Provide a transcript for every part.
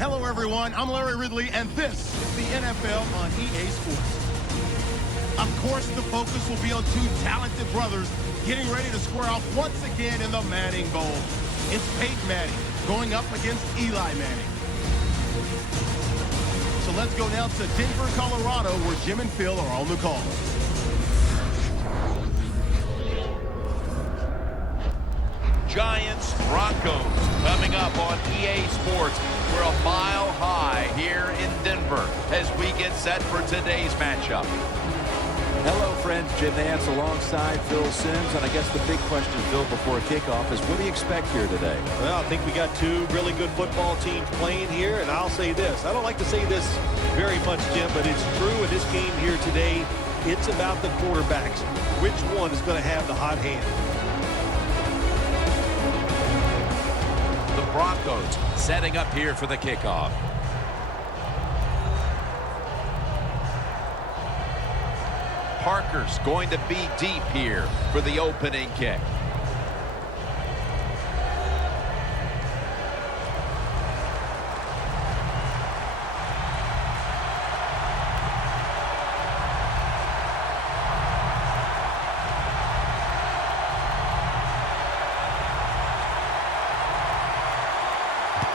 Hello, everyone. I'm Larry Ridley, and this is the NFL on EA Sports. Of course, the focus will be on two talented brothers getting ready to square off once again in the Manning Bowl. It's Peyton Manning going up against Eli Manning. So let's go down to Denver, Colorado, where Jim and Phil are on the call. Giants, Broncos coming up on EA Sports. We're a mile high here in Denver as we get set for today's matchup. Hello, friends. Jim Nance alongside Phil Simms. And I guess the big question, Phil, before kickoff is what do you expect here today? Well, I think we got two really good football teams playing here. And I'll say this. I don't like to say this very much, Jim, but it's true in this game here today. It's about the quarterbacks. Which one is going to have the hot hand? The Broncos setting up here for the kickoff. Parker's going to be deep here for the opening kick.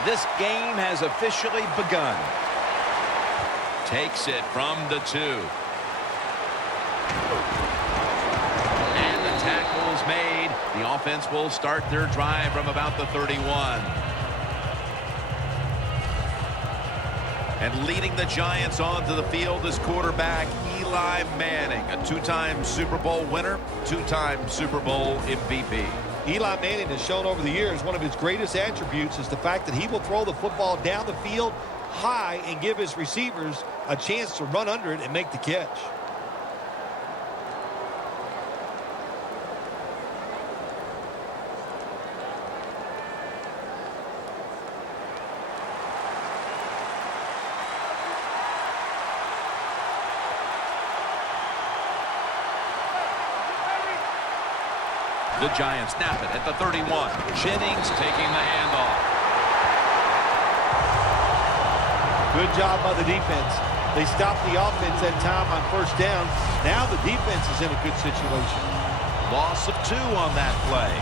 This game has officially begun. Takes it from the 2. And the tackle is made. The offense will start their drive from about the 31. And leading the Giants onto the field is quarterback Eli Manning, a 2-time Super Bowl winner, 2-time Super Bowl MVP. Eli Manning has shown over the years one of his greatest attributes is the fact that he will throw the football down the field high and give his receivers a chance to run under it and make the catch. The Giants snap it at the 31. Jennings taking the handoff. Good job by the defense. They stopped the offense that time on first down. Now the defense is in a good situation. Loss of 2 on that play.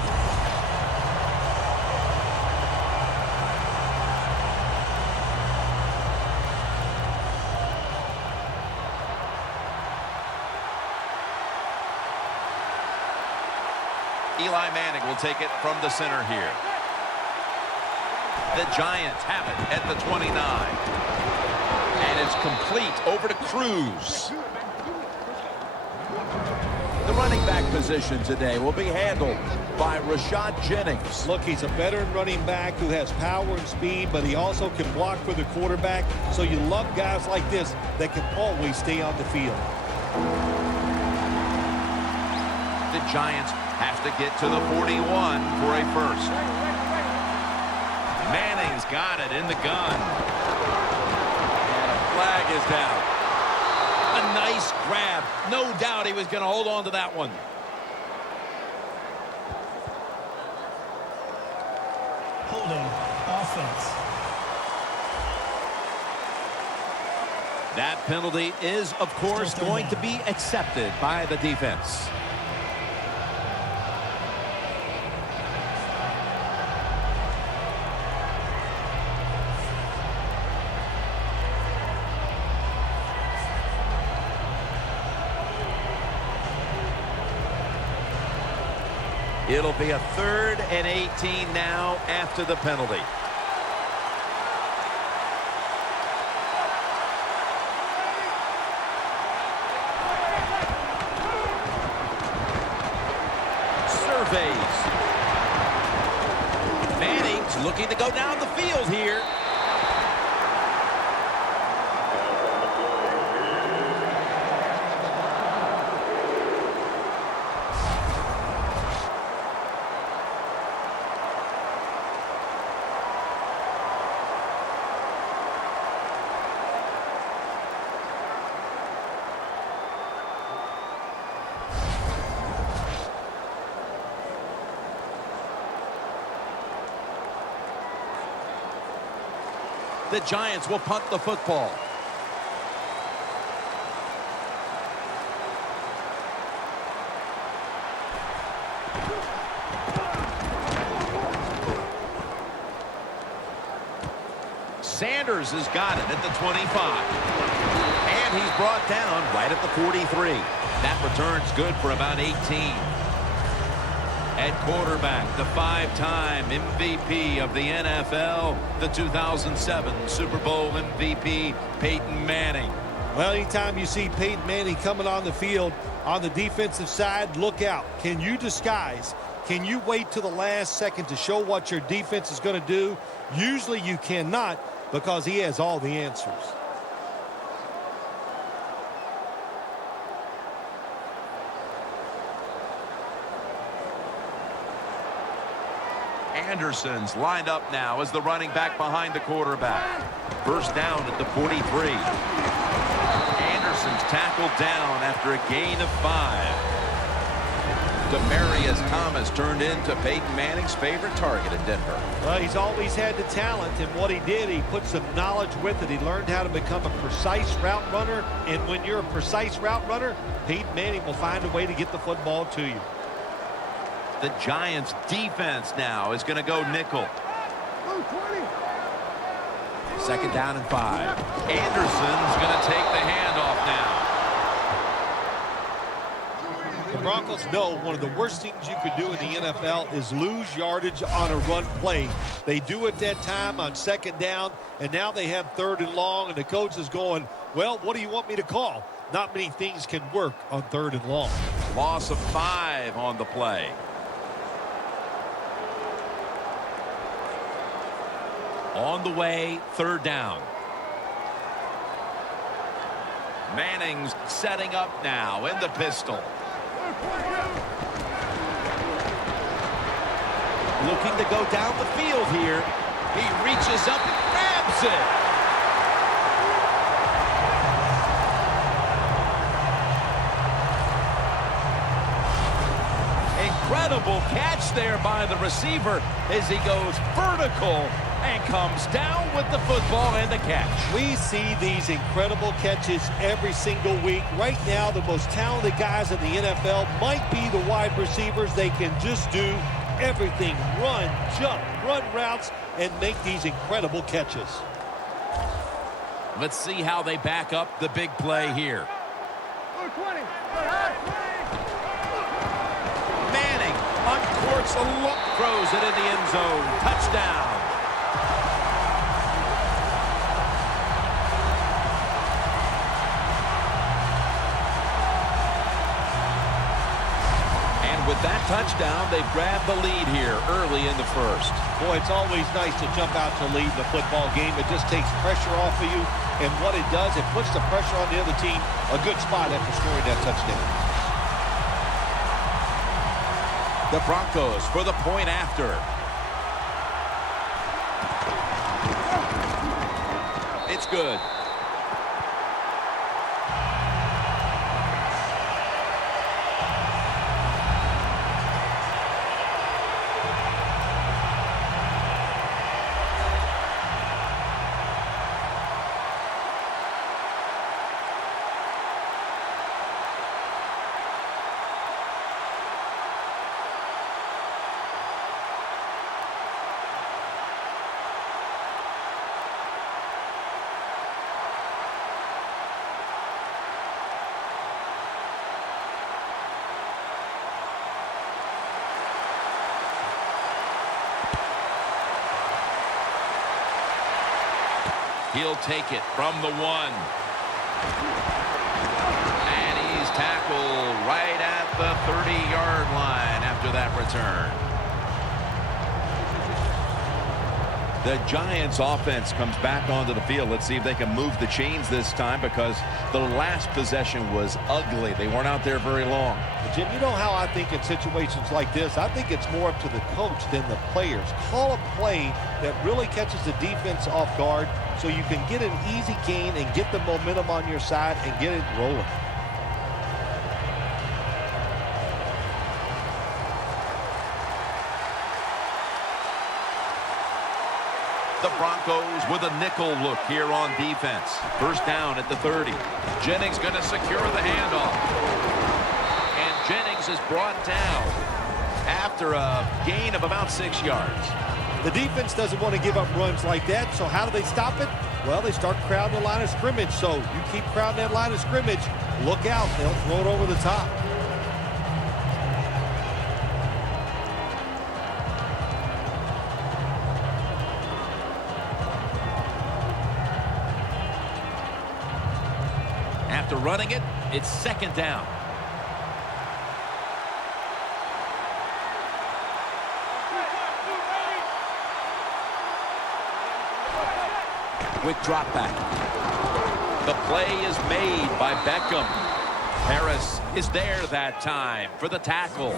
Eli Manning will take it from the center here. The Giants have it at the 29. And it's complete over to Cruz. The running back position today will be handled by Rashad Jennings. Look, he's a veteran running back who has power and speed, but he also can block for the quarterback. So you love guys like this that can always stay on the field. The Giants have to get to the 41 for a first. Manning's got it in the gun. And a flag is down. A nice grab. No doubt he was going to hold on to that one. Holding offense. That penalty is, of course, going to be accepted by the defense. It'll be a 3rd and 18 now after the penalty. Surveys. Manning's looking to go down the field here. The Giants will punt the football. Sanders has got it at the 25. And he's brought down right at the 43. That return's good for about 18. At quarterback, the 5-time MVP of the NFL, the 2007 Super Bowl MVP, Peyton Manning. Well, anytime you see Peyton Manning coming on the field on the defensive side, look out. Can you disguise? Can you wait till the last second to show what your defense is going to do? Usually you cannot, because he has all the answers. Anderson's lined up now as the running back behind the quarterback. First down at the 43. Anderson's tackled down after a gain of 5. Demaryius Thomas turned into Peyton Manning's favorite target in Denver. Well, he's always had the talent, and what he did, he put some knowledge with it. He learned how to become a precise route runner, and when you're a precise route runner, Peyton Manning will find a way to get the football to you. The Giants defense now is going to go nickel. Second down and 5. Anderson's going to take the handoff now. The Broncos know one of the worst things you could do in the NFL is lose yardage on a run play. They do it that time on second down, and now they have 3rd and long, and the coach is going, well, what do you want me to call? Not many things can work on 3rd and long. Loss of 5 on the play. On the way, 3rd down. Manning's setting up now in the pistol. Looking to go down the field here. He reaches up and grabs it. Incredible catch there by the receiver as he goes vertical and comes down with the football and the catch. We see these incredible catches every single week. Right now, the most talented guys in the NFL might be the wide receivers. They can just do everything. Run, jump, run routes, and make these incredible catches. Let's see how they back up the big play here. Manning uncourts a look, throws it in the end zone. Touchdown. With that touchdown, they've grabbed the lead here early in the first. Boy, it's always nice to jump out to lead the football game. It just takes pressure off of you, and what it does, it puts the pressure on the other team. A good spot after scoring that touchdown. The Broncos for the point after. It's good. He'll take it from the 1. And he's tackled right at the 30-yard line after that return. The Giants offense comes back onto the field. Let's see if they can move the chains this time, because the last possession was ugly. They weren't out there very long. But Jim, you know how I think in situations like this, I think it's more up to the coach than the players. Call a play that really catches the defense off guard so you can get an easy gain and get the momentum on your side and get it rolling. The Broncos with a nickel look here on defense. First down at the 30. Jennings going to secure the handoff. And Jennings is brought down after a gain of about 6 yards. The defense doesn't want to give up runs like that, so how do they stop it? Well, they start crowding the line of scrimmage, so you keep crowding that line of scrimmage, look out, they'll throw it over the top. After running it, it's second down. Quick drop back. The play is made by Beckham. Harris is there that time for the tackle.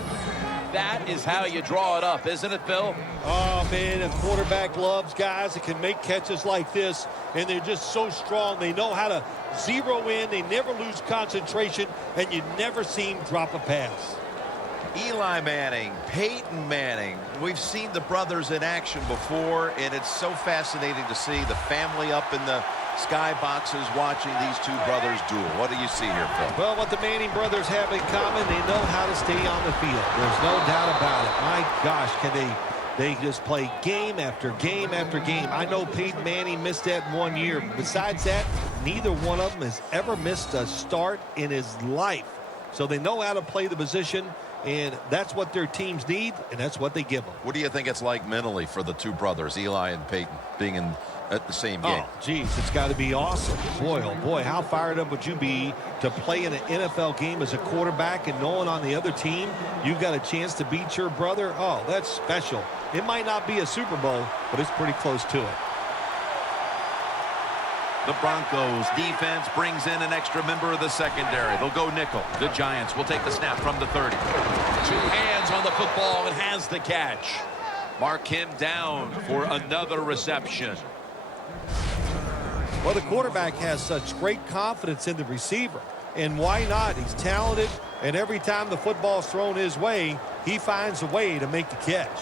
That is how you draw it up, isn't it, Bill? Oh, man, a quarterback loves guys that can make catches like this, and they're just so strong. They know how to zero in. They never lose concentration, and you never see him drop a pass. Eli Manning, Peyton Manning. We've seen the brothers in action before, and it's so fascinating to see the family up in the sky boxes watching these two brothers duel. What do you see here, Phil? Well, what the Manning brothers have in common, they know how to stay on the field. There's no doubt about it. My gosh, can they just play game after game after game. I know Peyton Manning missed that 1 year. Besides that, neither one of them has ever missed a start in his life. So they know how to play the position, and that's what their teams need, and that's what they give them. What do you think it's like mentally for the two brothers, Eli and Peyton, being at the same game? Oh, geez, it's got to be awesome. Boy, oh boy, how fired up would you be to play in an NFL game as a quarterback and knowing on the other team you've got a chance to beat your brother? Oh, that's special. It might not be a Super Bowl, but it's pretty close to it. The Broncos defense brings in an extra member of the secondary. They'll go nickel. The Giants will take the snap from the 30. 2 hands on the football and has the catch. Mark him down for another reception. Well, the quarterback has such great confidence in the receiver. And why not? He's talented, and every time the football's thrown his way, he finds a way to make the catch.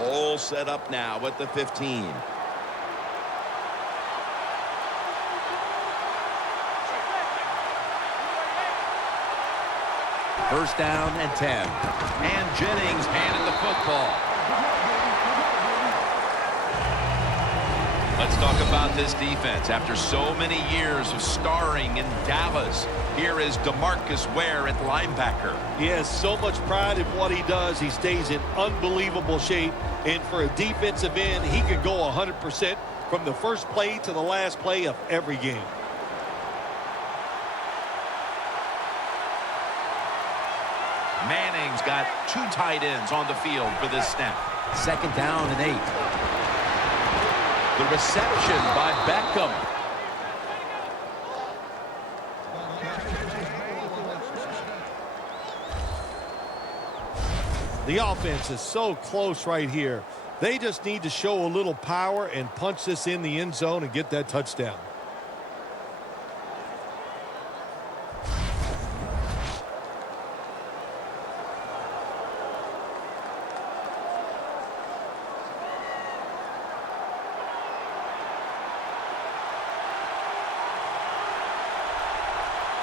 All set up now at the 15. First down and 10. And Jennings handed the football. Let's talk about this defense. After so many years of starring in Dallas, here is DeMarcus Ware at linebacker. He has so much pride in what he does. He stays in unbelievable shape. And for a defensive end, he can go 100% from the first play to the last play of every game. Manning's got 2 tight ends on the field for this snap. Second down and 8. The reception by Beckham. The offense is so close right here. They just need to show a little power and punch this in the end zone and get that touchdown.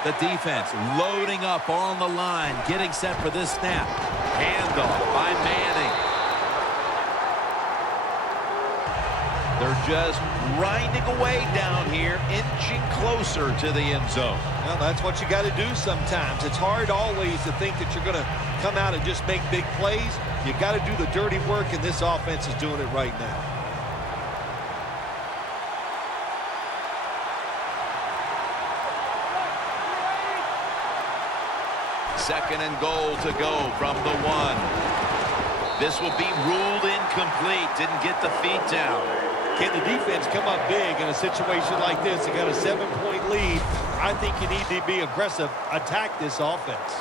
The defense loading up on the line, getting set for this snap. Handoff by Manning. They're just grinding away down here, inching closer to the end zone. Well, that's what you got to do sometimes. It's hard always to think that you're going to come out and just make big plays. You got to do the dirty work, and this offense is doing it right now. Second and goal to go from the 1. This will be ruled incomplete. Didn't get the feet down. Can the defense come up big in a situation like this? You got a 7-point lead. I think you need to be aggressive, attack this offense.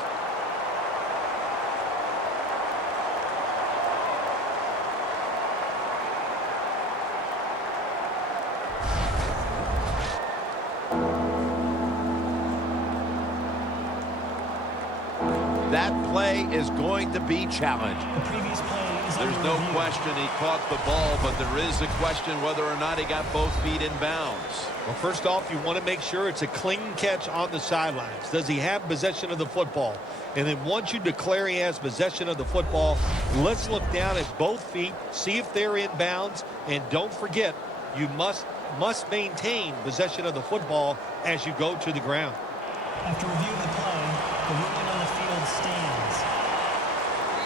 That play is going to be challenged. The previous play is There's under no review. question he caught the ball, but there is a question whether or not he got both feet in bounds. Well, first off, you want to make sure it's a clean catch on the sidelines. Does he have possession of the football? And then once you declare he has possession of the football, let's look down at both feet, see if they're in bounds, and don't forget, you must maintain possession of the football as you go to the ground. After reviewing the play, the ruling on the field stands.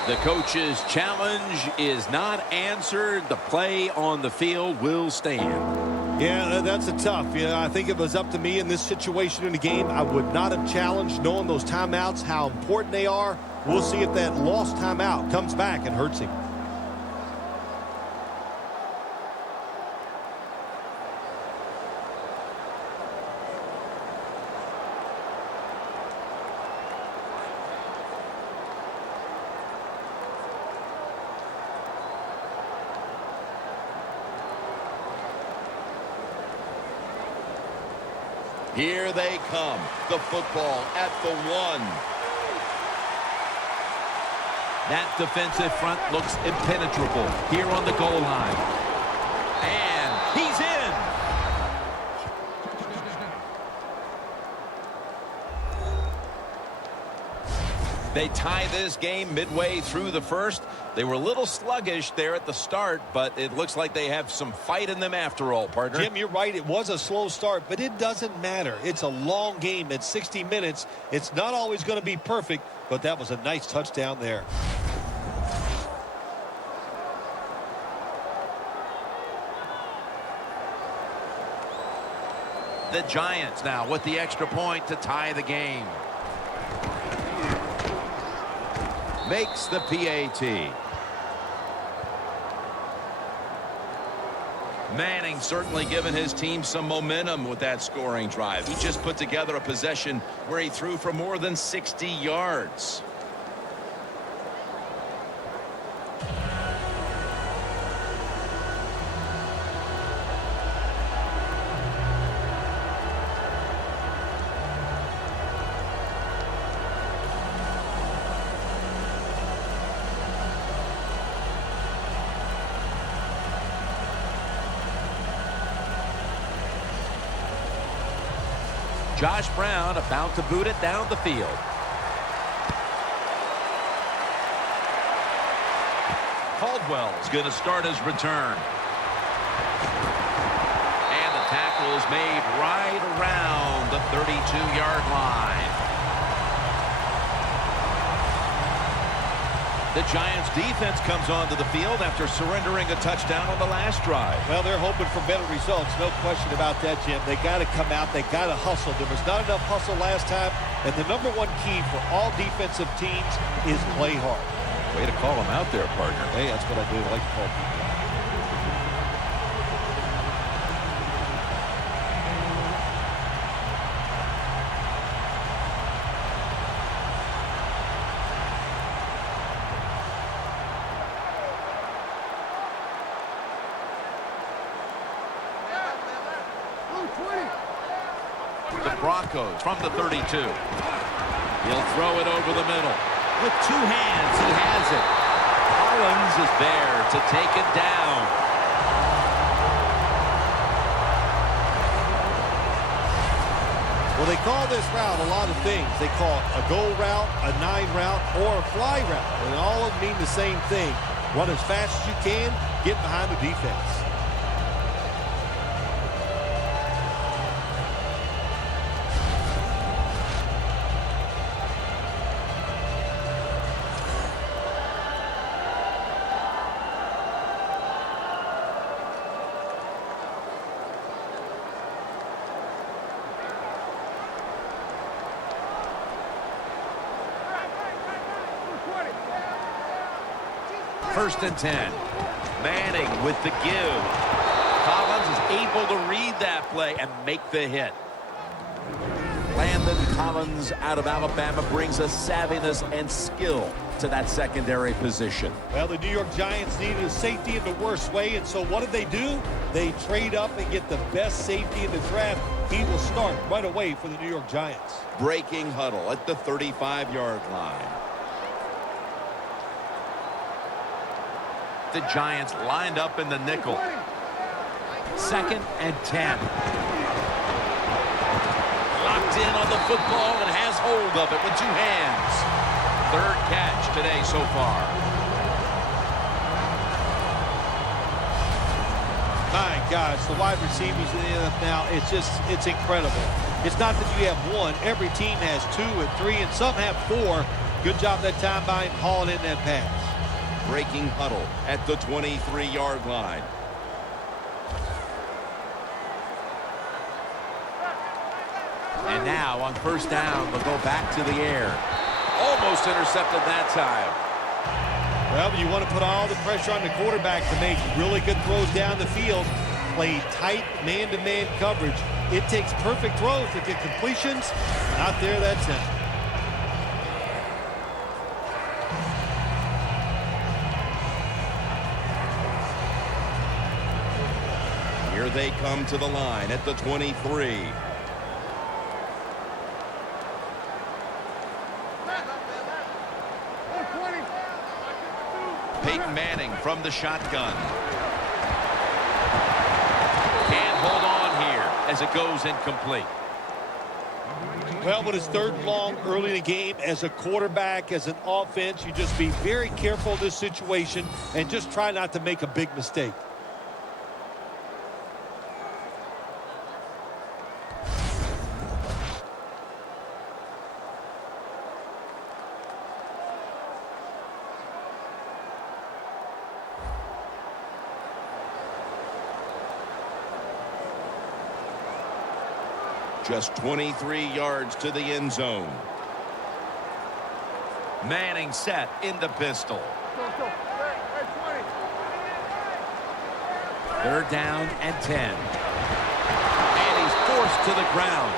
The coach's challenge is not answered. The play on the field will stand. Yeah, that's a tough. I think if it was up to me in this situation in the game, I would not have challenged, knowing those timeouts, how important they are. We'll see if that lost timeout comes back and hurts him. Here they come. The football at the 1. That defensive front looks impenetrable here on the goal line. And he's in. They tie this game midway through the first. They were a little sluggish there at the start, but it looks like they have some fight in them after all, partner. Jim, you're right. It was a slow start, but it doesn't matter. It's a long game at 60 minutes. It's not always going to be perfect, but that was a nice touchdown there. The Giants now with the extra point to tie the game. Makes the PAT. Manning certainly given his team some momentum with that scoring drive. He just put together a possession where he threw for more than 60 yards. Josh Brown about to boot it down the field. Caldwell's going to start his return. And the tackle is made right around the 32-yard line. The Giants defense comes onto the field after surrendering a touchdown on the last drive. Well, they're hoping for better results. No question about that, Jim. They got to come out. They got to hustle. There was not enough hustle last time. And the number one key for all defensive teams is play hard. Way to call him out there, partner. Hey, that's what I do. I like to call people. The Broncos from the 32. He'll throw it over the middle. With two hands, he has it. Collins is there to take it down. Well, they call this route a lot of things. They call it a go route, a 9 route, or a fly route. And all of them mean the same thing. Run as fast as you can, get behind the defense. First and 10. Manning with the give. Collins is able to read that play and make the hit. Landon Collins out of Alabama brings a savviness and skill to that secondary position. Well, the New York Giants needed a safety in the worst way, and so what do? They trade up and get the best safety in the draft. He will start right away for the New York Giants. Breaking huddle at the 35-yard line. The Giants lined up in the nickel. 2nd and 10. Locked in on the football and has hold of it with 2 hands. 3rd catch today so far. My gosh, the wide receivers in the NFL now, it's incredible. It's not that you have one. Every team has 2 and 3, and some have 4. Good job that time by him hauling in that pass. Breaking huddle at the 23-yard line. And now on 1st down, they'll go back to the air. Almost intercepted that time. Well, you want to put all the pressure on the quarterback to make really good throws down the field. Play tight man-to-man coverage. It takes perfect throws to get completions. Not there, that's it. Here they come to the line at the 23. Peyton Manning from the shotgun. Can't hold on here as it goes incomplete. Well, when it's 3rd and long early in the game, as a quarterback, as an offense, you just be very careful of this situation and just try not to make a big mistake. Just 23 yards to the end zone. Manning set in the pistol. 3rd down and 10. And he's forced to the ground.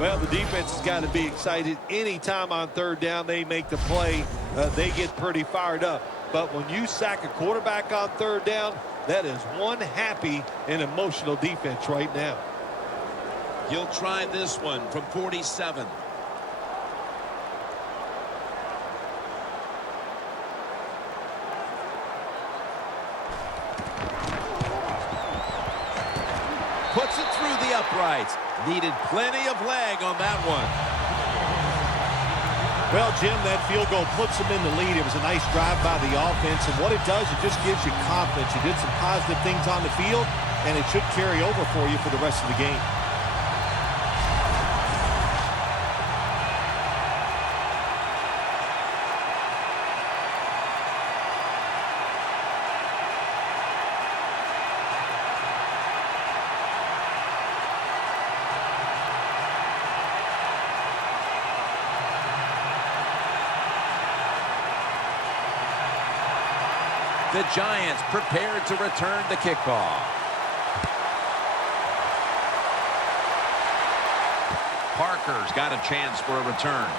Well, the defense has got to be excited. Anytime on 3rd down they make the play, they get pretty fired up. But when you sack a quarterback on 3rd down, that is one happy and emotional defense right now. He'll try this one from 47. Puts it through the uprights. Needed plenty of leg on that one. Well, Jim, that field goal puts them in the lead. It was a nice drive by the offense, and what it does, it just gives you confidence. You did some positive things on the field, and it should carry over for you for the rest of the game. The Giants prepared to return the kickoff. Parker's got a chance for a return.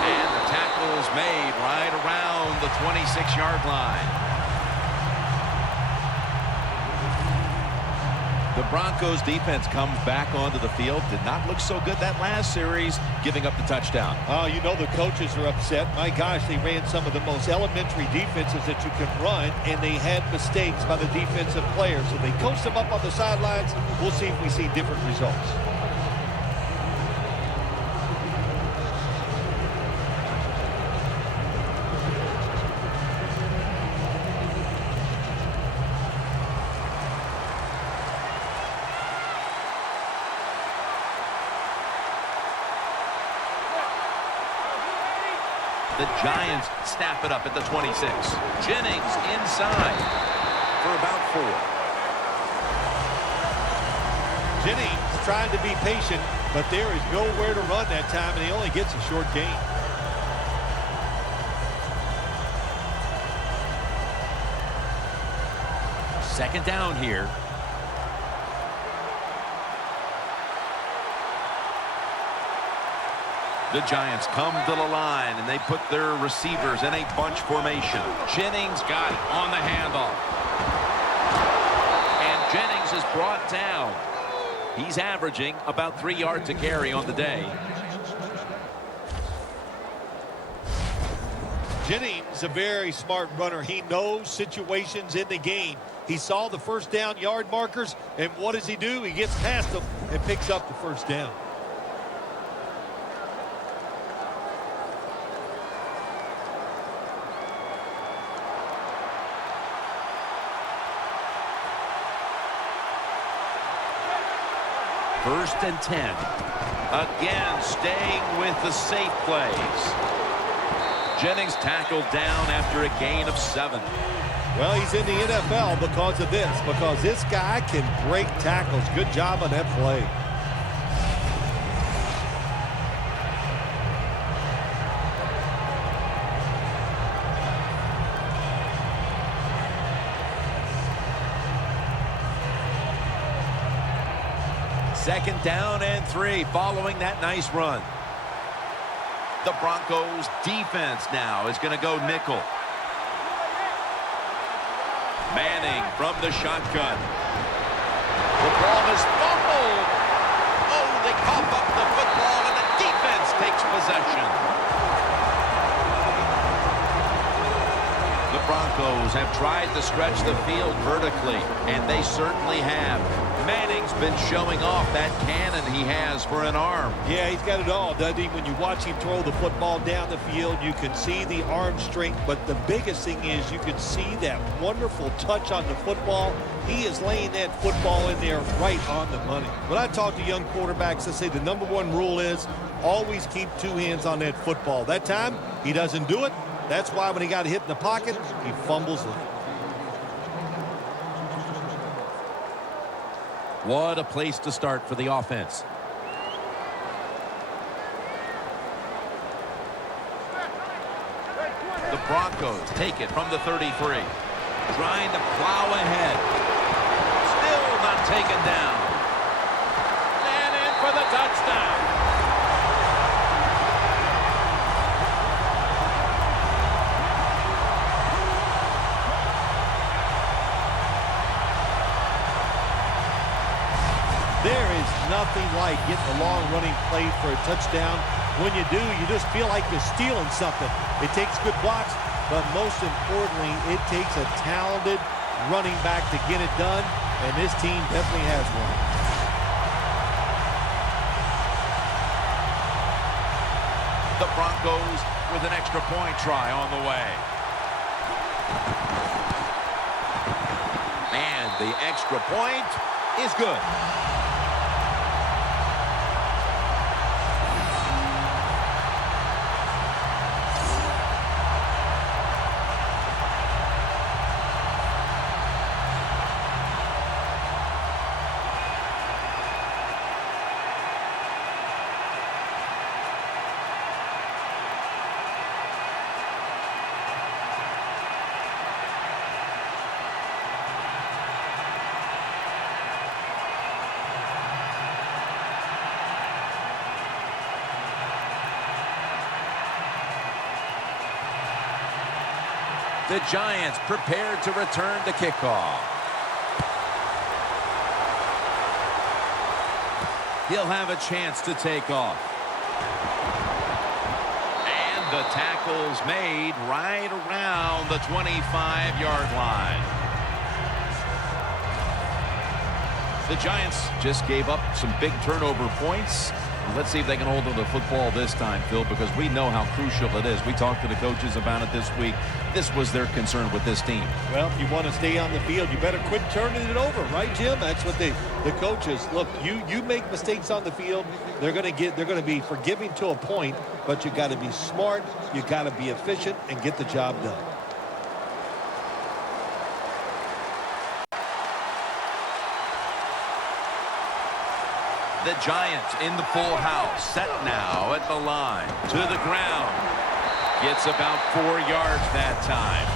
And the tackle is made right around the 26-yard line. The Broncos defense comes back onto the field. Did not look so good that last series, giving up the touchdown. Oh, you know the coaches are upset. My gosh, they ran some of the most elementary defenses that you can run, and they had mistakes by the defensive players. So they coached them up on the sidelines. We'll see if we see different results. The Giants snap it up at the 26. Jennings inside for about 4. Jennings trying to be patient, but there is nowhere to run that time, and he only gets a short gain. Second down here. The Giants come to the line, and they put their receivers in a bunch formation. Jennings got it on the handoff. And Jennings is brought down. He's averaging about 3 yards a carry on the day. Jennings, a very smart runner. He knows situations in the game. He saw the first down yard markers, and what does he do? He gets past them and picks up the first down. First and 10. Again, staying with the safe plays. Jennings tackled down after a gain of 7. Well, he's in the NFL because of this, because this guy can break tackles. Good job on that play. Second down and 3 following that nice run. The Broncos defense now is going to go nickel. Manning from the shotgun. The ball is fumbled. Oh, they cough up the football and the defense takes possession. The Broncos have tried to stretch the field vertically, and they certainly have. Manning's been showing off that cannon he has for an arm. Yeah, he's got it all, doesn't he? When you watch him throw the football down the field, you can see the arm strength, but the biggest thing is you can see that wonderful touch on the football. He is laying that football in there right on the money. When I talk to young quarterbacks, I say the #1 rule is always keep 2 hands on that football. That time, he doesn't do it. That's why when he got hit in the pocket, he fumbles it. What a place to start for the offense. The Broncos take it from the 33. Trying to plow ahead. Still not taken down. And in for the touchdown. There is nothing like getting a long running play for a touchdown. When you do, you just feel like you're stealing something. It takes good blocks, but most importantly, it takes a talented running back to get it done, and this team definitely has one. The Broncos with an extra point try on the way. And the extra point is good. The Giants prepared to return to kickoff. He'll have a chance to take off. And the tackle's made right around the 25-yard line. The Giants just gave up some big turnover points. Let's see if they can hold on to the football this time, Phil, because we know how crucial it is. We talked to the coaches about it this week. This was their concern with this team. Well, if you want to stay on the field, you better quit turning it over, right, Jim? That's what the coaches look. You make mistakes on the field, they're going to be forgiving to a point, but you got to be smart, you got to be efficient, and get the job done. The Giants in the full house, set now at the line, to the ground. Gets about 4 yards that time.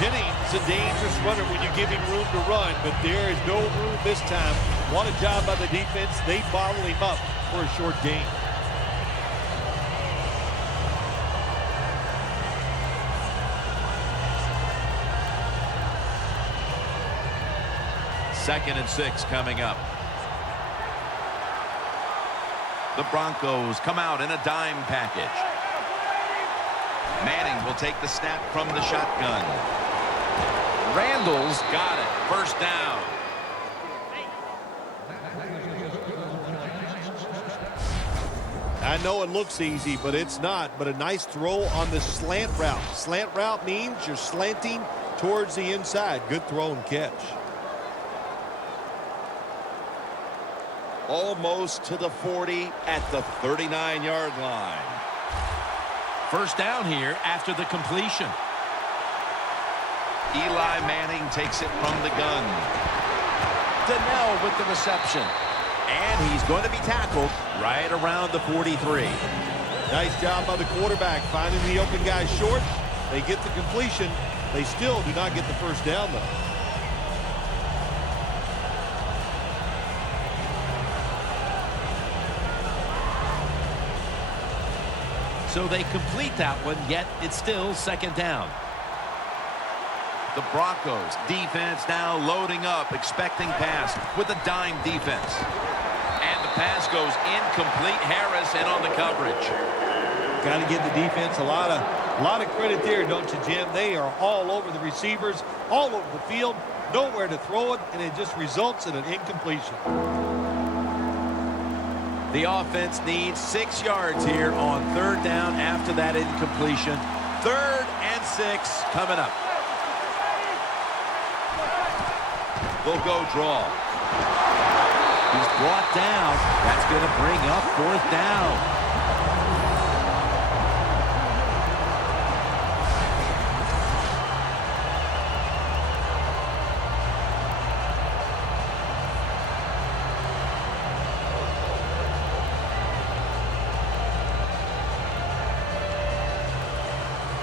Jennings, a dangerous runner when you give him room to run, but there is no room this time. What a job by the defense. They bottle him up for a short gain. Second and 6 coming up. The Broncos come out in a dime package. Manning will take the snap from the shotgun. Randall's got it. First down. I know it looks easy, but it's not. But a nice throw on the slant route. Slant route means you're slanting towards the inside. Good throw and catch. Almost to the 40 at the 39-yard line. First down here after the completion. Eli Manning takes it from the gun. Donnell with the reception. And he's going to be tackled right around the 43. Nice job by the quarterback finding the open guy short. They get the completion. They still do not get the first down, though. So they complete that one, yet it's still second down. The Broncos defense now loading up, expecting pass with a dime defense. And the pass goes incomplete. Harris in on the coverage. Got to give the defense a lot of credit there, don't you, Jim? They are all over the receivers, all over the field, nowhere to throw it, and it just results in an incompletion. The offense needs 6 yards here on third down after that incompletion. 3rd and 6 coming up. They'll go draw. He's brought down. That's going to bring up 4th down.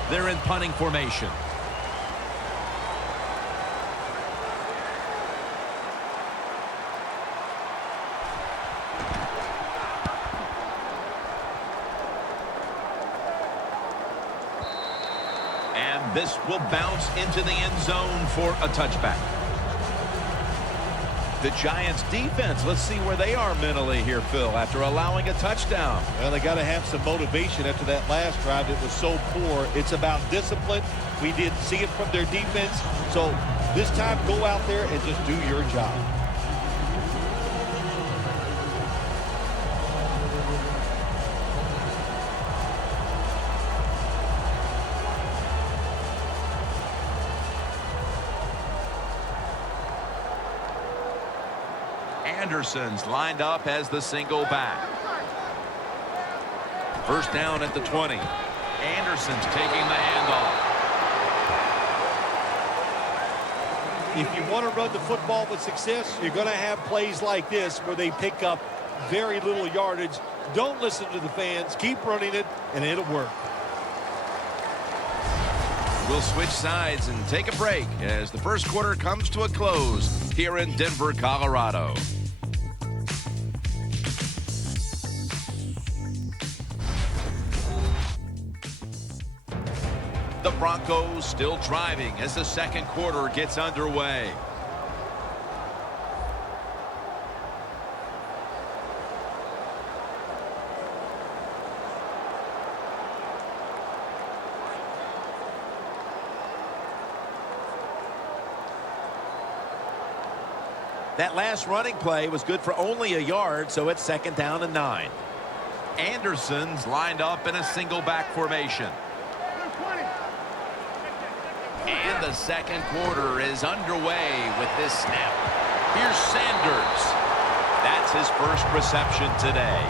They're in punting formation. And this will bounce into the end zone for a touchback. The Giants defense, let's see where they are mentally here, Phil, after allowing a touchdown. Well, they got to have some motivation after that last drive. It was so poor. It's about discipline. We didn't see it from their defense. So this time, go out there and just do your job. Anderson's lined up as the single back. First down at the 20. Anderson's taking the handoff. If you want to run the football with success, you're going to have plays like this where they pick up very little yardage. Don't listen to the fans. Keep running it, and it'll work. We'll switch sides and take a break as the first quarter comes to a close here in Denver, Colorado. The Broncos still driving as the second quarter gets underway. That last running play was good for only a yard, so it's 2nd down and 9. Anderson's lined up in a single back formation. And the second quarter is underway with this snap. Here's Sanders. That's his first reception today.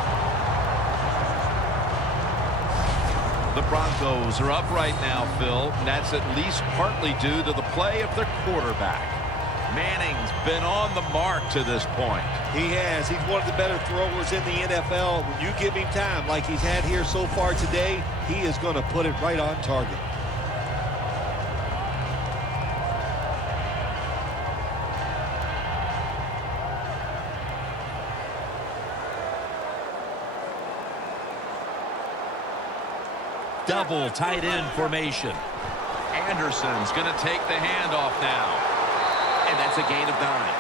The Broncos are up right now, Phil. And that's at least partly due to the play of their quarterback. Manning's been on the mark to this point. He has. He's one of the better throwers in the NFL. When you give him time like he's had here so far today, he is going to put it right on target. Double tight end formation. Anderson's going to take the handoff now. And that's a gain of 9.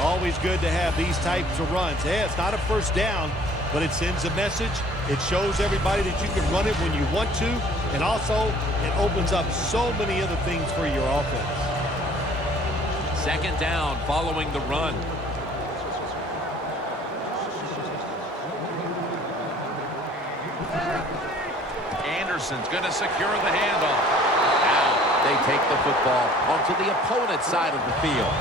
Always good to have these types of runs. Yeah, it's not a first down, but it sends a message. It shows everybody that you can run it when you want to, and also it opens up so many other things for your offense. Second down following the run. Anderson's going to secure the handoff. Now they take the football onto the opponent's side of the field.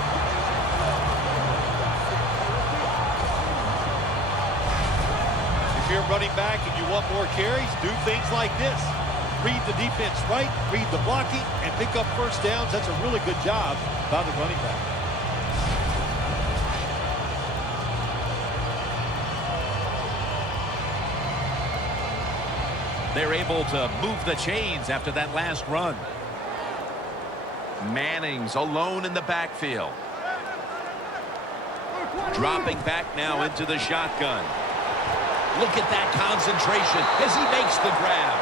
If you're running back and you want more carries, do things like this. Read the defense right, read the blocking, and pick up first downs. That's a really good job by the running back. They're able to move the chains after that last run. Manning's alone in the backfield. Dropping back now into the shotgun. Look at that concentration as he makes the grab.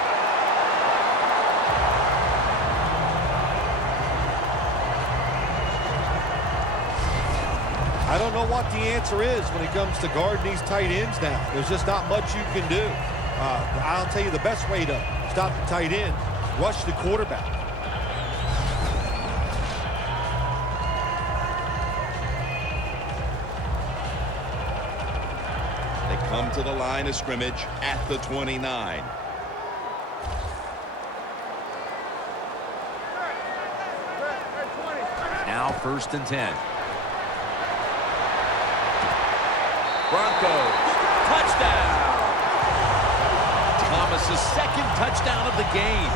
I don't know what the answer is when it comes to guarding these tight ends now. There's just not much you can do. I'll tell you the best way to stop the tight end, rush the quarterback. They come to the line of scrimmage at the 29. Now 1st and 10. Broncos, touchdown! Thomas's second touchdown of the game.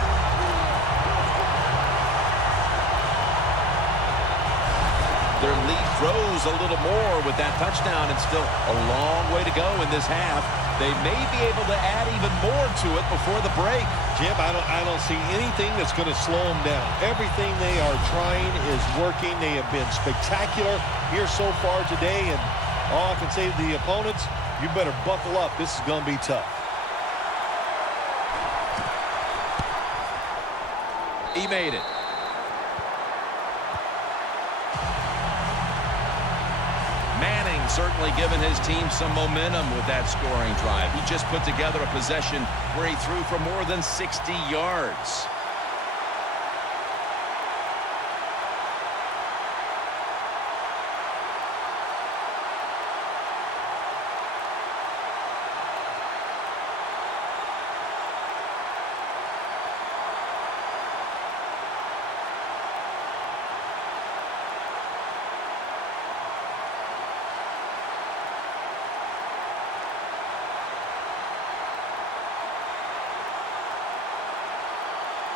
Their lead grows a little more with that touchdown, and still a long way to go in this half. They may be able to add even more to it before the break. Jim, I don't see anything that's going to slow them down. Everything they are trying is working. They have been spectacular here so far today, and all I can say to the opponents, you better buckle up. This is going to be tough. He made it. Manning certainly given his team some momentum with that scoring drive. He just put together a possession where he threw for more than 60 yards.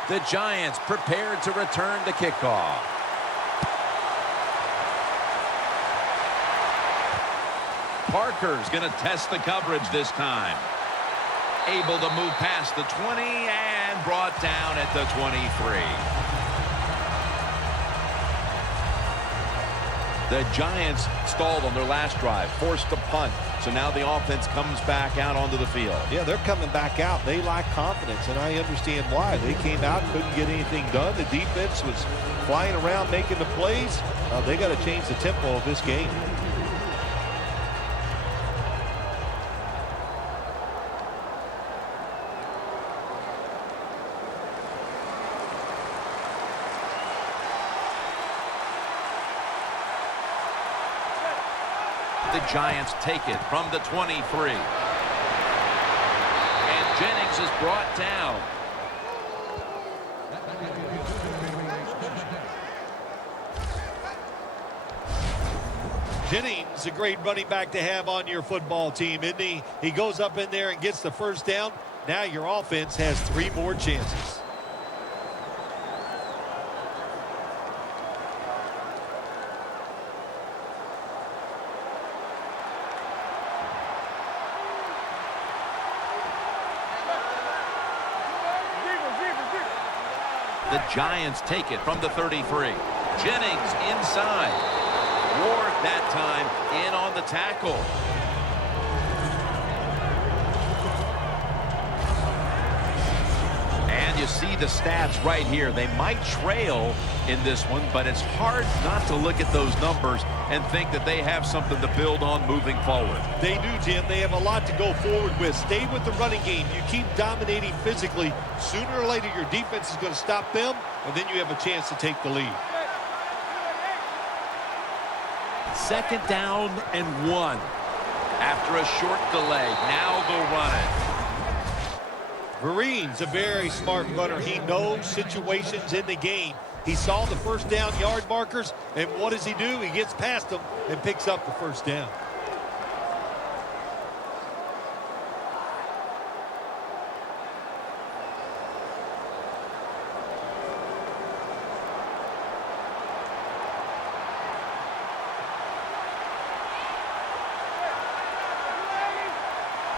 The Giants prepared to return the kickoff. Parker's going to test the coverage this time. Able to move past the 20 and brought down at the 23. The Giants stalled on their last drive, forced to punt. So now the offense comes back out onto the field. Yeah, they're coming back out. They lack confidence, and I understand why. They came out, couldn't get anything done. The defense was flying around making the plays. They got to change the tempo of this game. The Giants take it from the 23. And Jennings is brought down. Jennings, a great running back to have on your football team, isn't he? He goes up in there and gets the first down. Now your offense has 3 more chances. The Giants take it from the 33. Jennings inside. Ward that time in on the tackle. And you you see the stats right here. They might trail in this one, but it's hard not to look at those numbers and think that they have something to build on moving forward. They do, Jim. They have a lot to go forward with. Stay with the running game. You keep dominating physically. Sooner or later, your defense is going to stop them, and then you have a chance to take the lead. 2nd down and 1. After a short delay, now they'll run it. Vereen's a very smart runner. He knows situations in the game. He saw the first down yard markers, and what does he do? He gets past them and picks up the first down.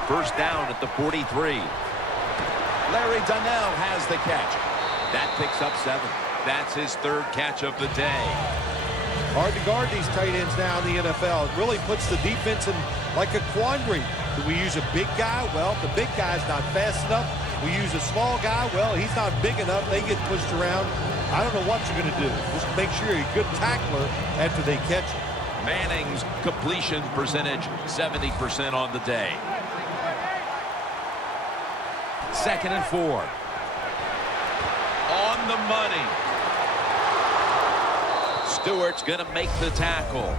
First down at the 43. Larry Donnell has the catch. That picks up 7. That's his 3rd catch of the day. Hard to guard these tight ends now in the NFL. It really puts the defense in like a quandary. Do we use a big guy? Well, if the big guy's not fast enough. We use a small guy. Well, he's not big enough. They get pushed around. I don't know what you're going to do. Just make sure you're a good tackler after they catch him. Manning's completion percentage, 70% on the day. 2nd and 4. On the money. Stewart's going to make the tackle.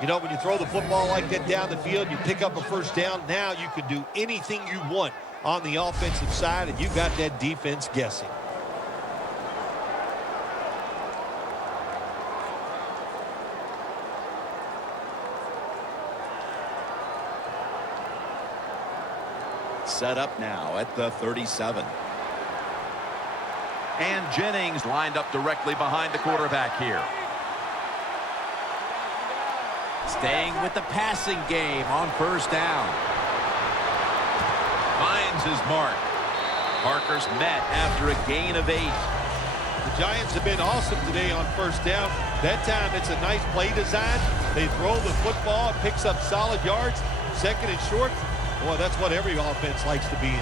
You know, when you throw the football like that down the field, you pick up a first down. Now you can do anything you want on the offensive side, and you got that defense guessing. Set up now at the 37. And Jennings lined up directly behind the quarterback here. Staying with the passing game on first down. Finds his mark. Parker's met after a gain of 8. The Giants have been awesome today on first down. That time it's a nice play design. They throw the football. It picks up solid yards. 2nd and short. Boy, that's what every offense likes to be in.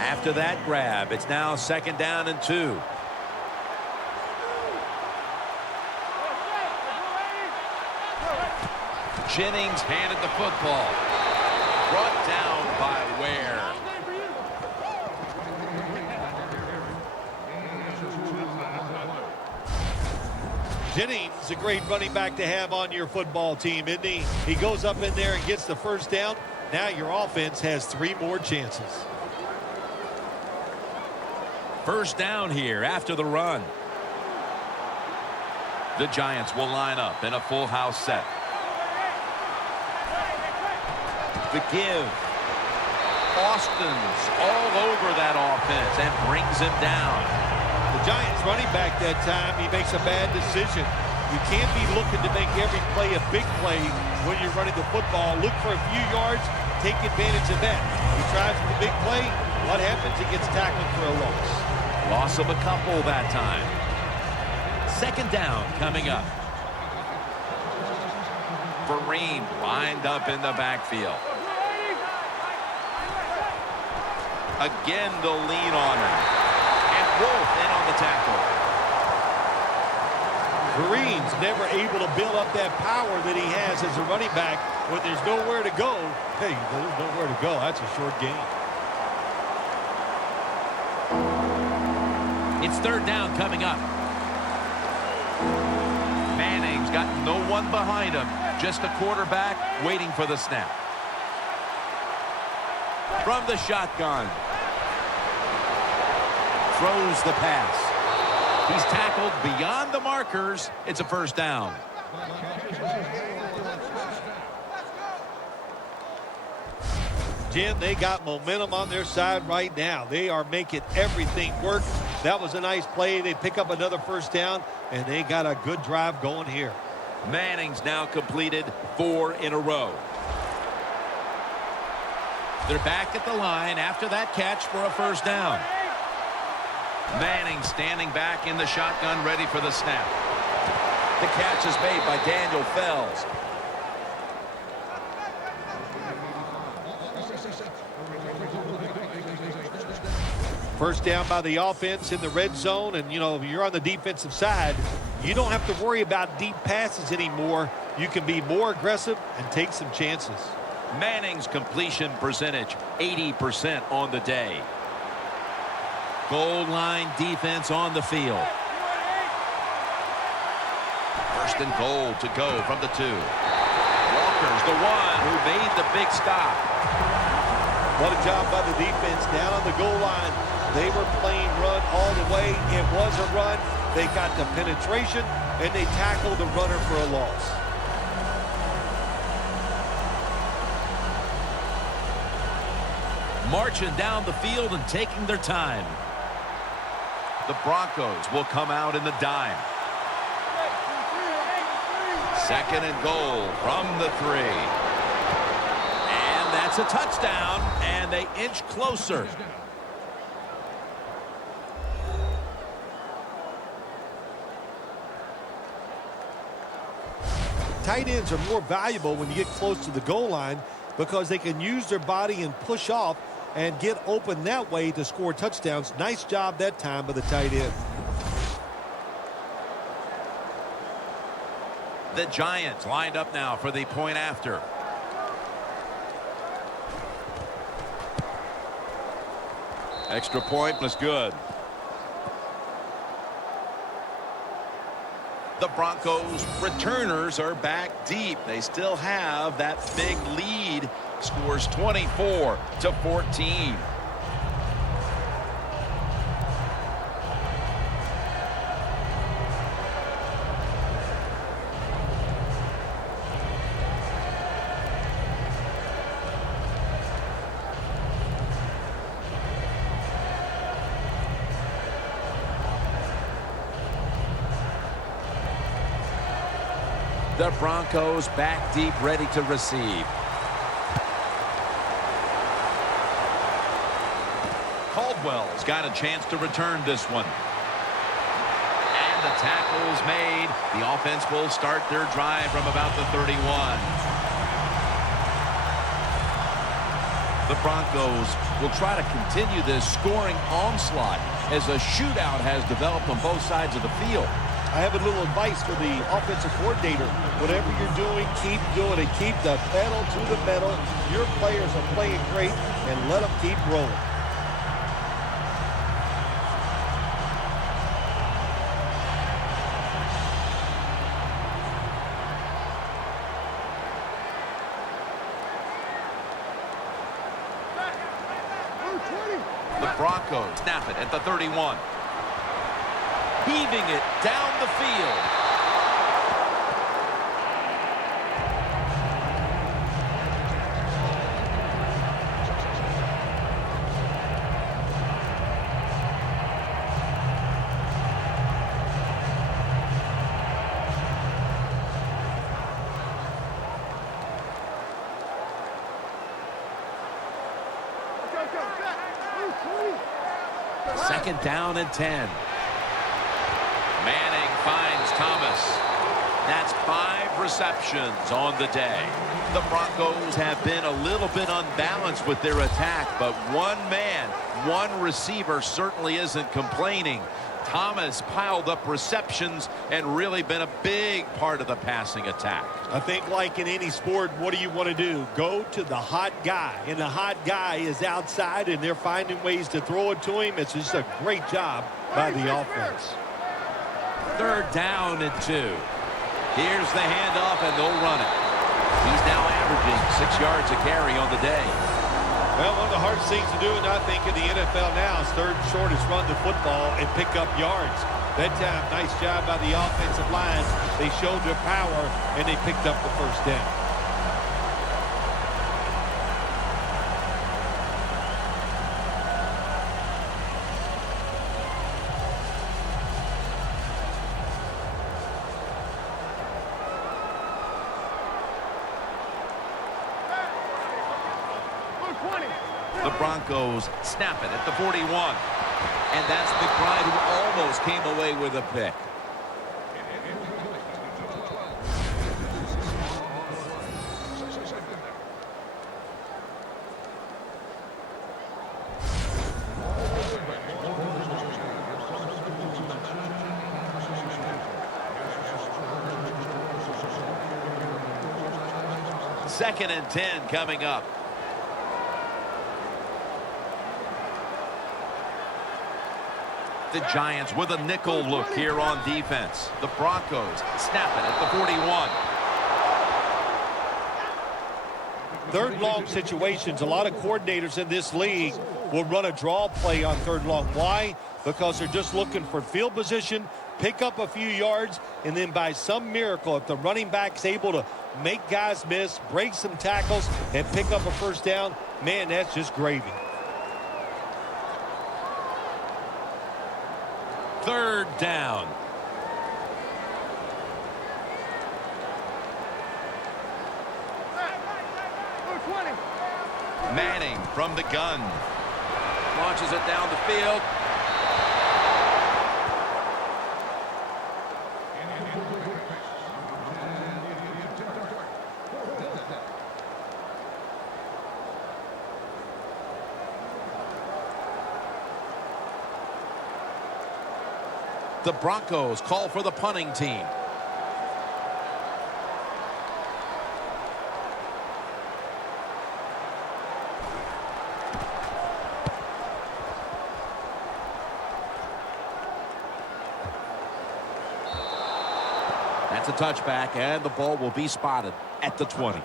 After that grab, it's now 2nd down and 2. Jennings handed the football. Brought down by Ware. Jennings is a great running back to have on your football team, isn't he? He goes up in there and gets the first down. Now your offense has 3 more chances. First down here after the run. The Giants will line up in a full house set. The give. Austin's all over that offense and brings him down. The Giants running back that time, he makes a bad decision. You can't be looking to make every play a big play when you're running the football. Look for a few yards, take advantage of that. He tries for the big play. What happens? He gets tackled for a loss. Loss of a couple that time. 2nd down coming up. Vereen lined up in the backfield. Again, they'll lean on him. And Wolf in on the tackle. Vereen's never able to build up that power that he has as a running back. When there's nowhere to go, hey, there's nowhere to go. That's a short game. It's 3rd down coming up. Manning's got no one behind him. Just a quarterback waiting for the snap. From the shotgun. Throws the pass. He's tackled beyond the markers. It's a first down. Jim, they got momentum on their side right now. They are making everything work. That was a nice play. They pick up another first down, and they got a good drive going here. Manning's now completed 4 in a row. They're back at the line after that catch for a first down. Manning standing back in the shotgun, ready for the snap. The catch is made by Daniel Fells. First down by the offense in the red zone, and, you know, you're on the defensive side. You don't have to worry about deep passes anymore. You can be more aggressive and take some chances. Manning's completion percentage, 80% on the day. Goal line defense on the field. First and goal to go from the 2. Walker's the one who made the big stop. What a job by the defense down on the goal line. They were playing run all the way. It was a run. They got the penetration, and they tackled the runner for a loss. Marching down the field and taking their time. The Broncos will come out in the dime. Second and goal from the 3. And that's a touchdown, and they inch closer. Tight ends are more valuable when you get close to the goal line because they can use their body and push off and get open that way to score touchdowns. Nice job that time by the tight end. The Giants lined up now for the point after. Extra point was good. The Broncos returners are back deep. They still have that big lead. Scores 24-14. The Broncos back deep, ready to receive. Caldwell's got a chance to return this one. And the tackle's made. The offense will start their drive from about the 31. The Broncos will try to continue this scoring onslaught as a shootout has developed on both sides of the field. I have a little advice for the offensive coordinator. Whatever you're doing, keep doing it. Keep the pedal to the metal. Your players are playing great, and let them keep rolling. The Broncos snap it at the 31. Heaving it down the field. Second down and 10. Manning finds Thomas. That's 5 receptions on the day. The Broncos have been a little bit unbalanced with their attack, but one man, one receiver certainly isn't complaining. Thomas piled up receptions and really been a big part of the passing attack. I think like in any sport, what do you want to do? Go to the hot guy. And the hot guy is outside, and they're finding ways to throw it to him. It's just a great job by the offense. Third down and 2. Here's the handoff, and they'll run it. He's now averaging 6 yards a carry on the day. Well, one of the hardest things to do, and I think in the NFL now, is third and short is run the football and pick up yards. That time, nice job by the offensive line. They showed their power, and they picked up the first down. The Broncos snap it at the 41. And that's McBride, who almost came away with a pick. 2nd and 10 coming up. The Giants with a nickel look here on defense. The Broncos snap it at the 41. Third long situations, a lot of coordinators in this league will run a draw play on third long. Why? Because they're just looking for field position, pick up a few yards, and then by some miracle, if the running back's able to make guys miss, break some tackles, and pick up a first down, man, that's just gravy. 3rd down. Manning from the gun. Launches it down the field. The Broncos call for the punting team. That's a touchback, and the ball will be spotted at the 20.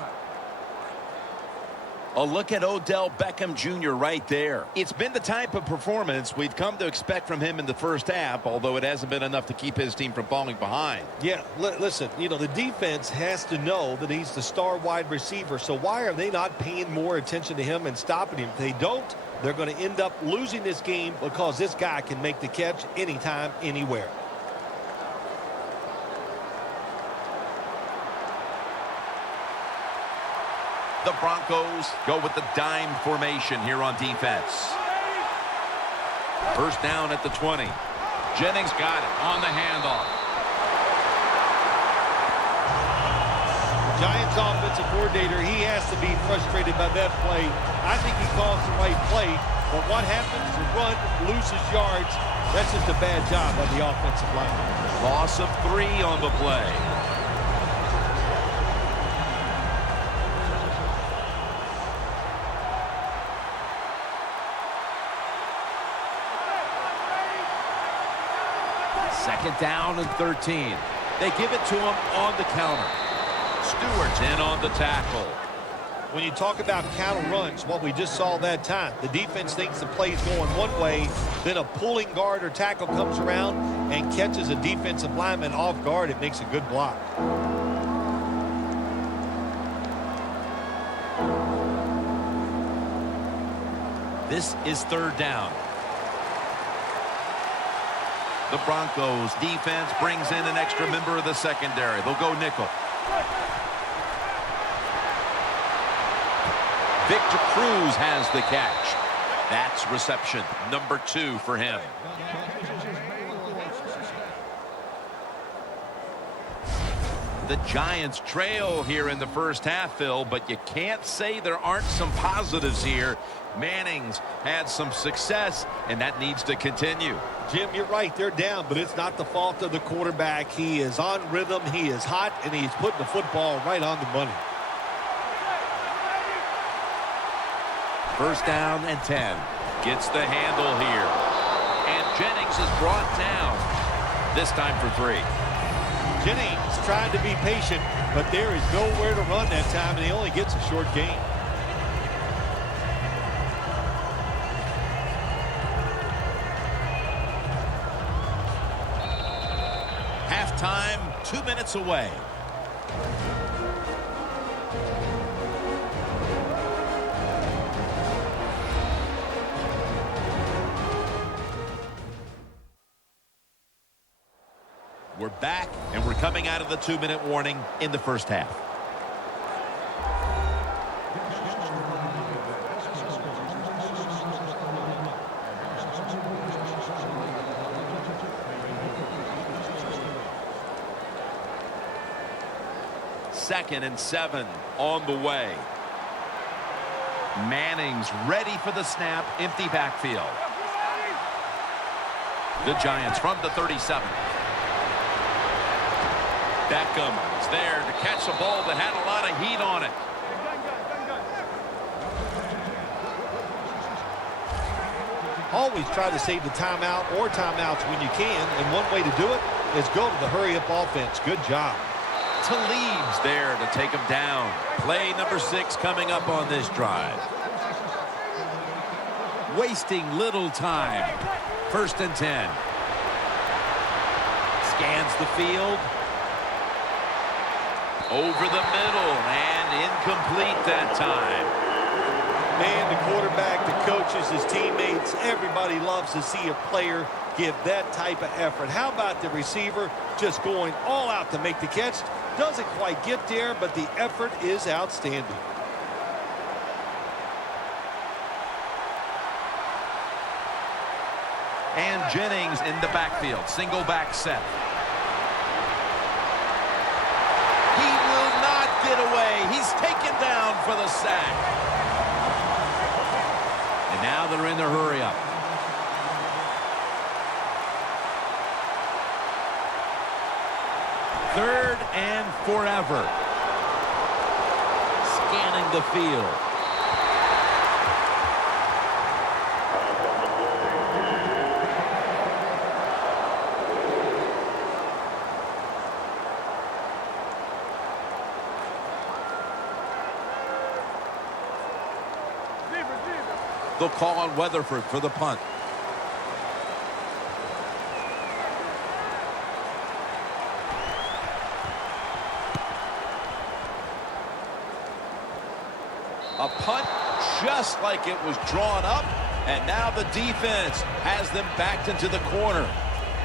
A look at Odell Beckham Jr. right there. It's been the type of performance we've come to expect from him in the first half, although it hasn't been enough to keep his team from falling behind. Yeah, listen, you know, the defense has to know that he's the star wide receiver, so why are they not paying more attention to him and stopping him? If they don't, they're going to end up losing this game because this guy can make the catch anytime, anywhere. The Broncos go with the dime formation here on defense. First down at the 20. Jennings got it on the handoff. Giants offensive coordinator, he has to be frustrated by that play. I think he calls the right play, but what happens? The run loses yards. That's just a bad job by the offensive line. Loss of 3 on the play. Second down and 13. They give it to him on the counter. Stewart's in on the tackle. When you talk about counter runs, what we just saw that time, the defense thinks the play's going one way, then a pulling guard or tackle comes around and catches a defensive lineman off guard. It makes a good block. This is 3rd down. The Broncos defense brings in an extra member of the secondary. They'll go nickel. Victor Cruz has the catch. That's reception number 2 for him. The Giants trail here in the first half, Phil, but you can't say there aren't some positives here. Manning's had some success, and that needs to continue. Jim, you're right. They're down, but it's not the fault of the quarterback. He is on rhythm. He is hot, and he's putting the football right on the money. First down and 10. Gets the handle here. And Jennings is brought down. This time for 3. Jennings trying to be patient, but there is nowhere to run that time, and he only gets a short gain. Halftime, 2 minutes away. We're back, and we're coming out of the 2-minute warning in the first half. Second and 7 on the way. Manning's ready for the snap. Empty backfield. The Giants from the 37. Beckham is there to catch a ball that had a lot of heat on it. always try to save the timeout or timeouts when you can, and one way to do it is go to the hurry-up offense. Good job. Talib's there to take him down. Play number 6 coming up on this drive. Wasting little time. 1st and 10. Scans the field. Over the middle and incomplete that time. Man, the quarterback, the coaches, his teammates, everybody loves to see a player give that type of effort. How about the receiver just going all out to make the catch? Doesn't quite get there, but the effort is outstanding. And Jennings in the backfield. Single back set. He will not get away. He's taken down for the sack. And now they're in the hurry-up. Third and forever. Scanning the field. They'll call on Weatherford for the punt. A punt just like it was drawn up, and now the defense has them backed into the corner.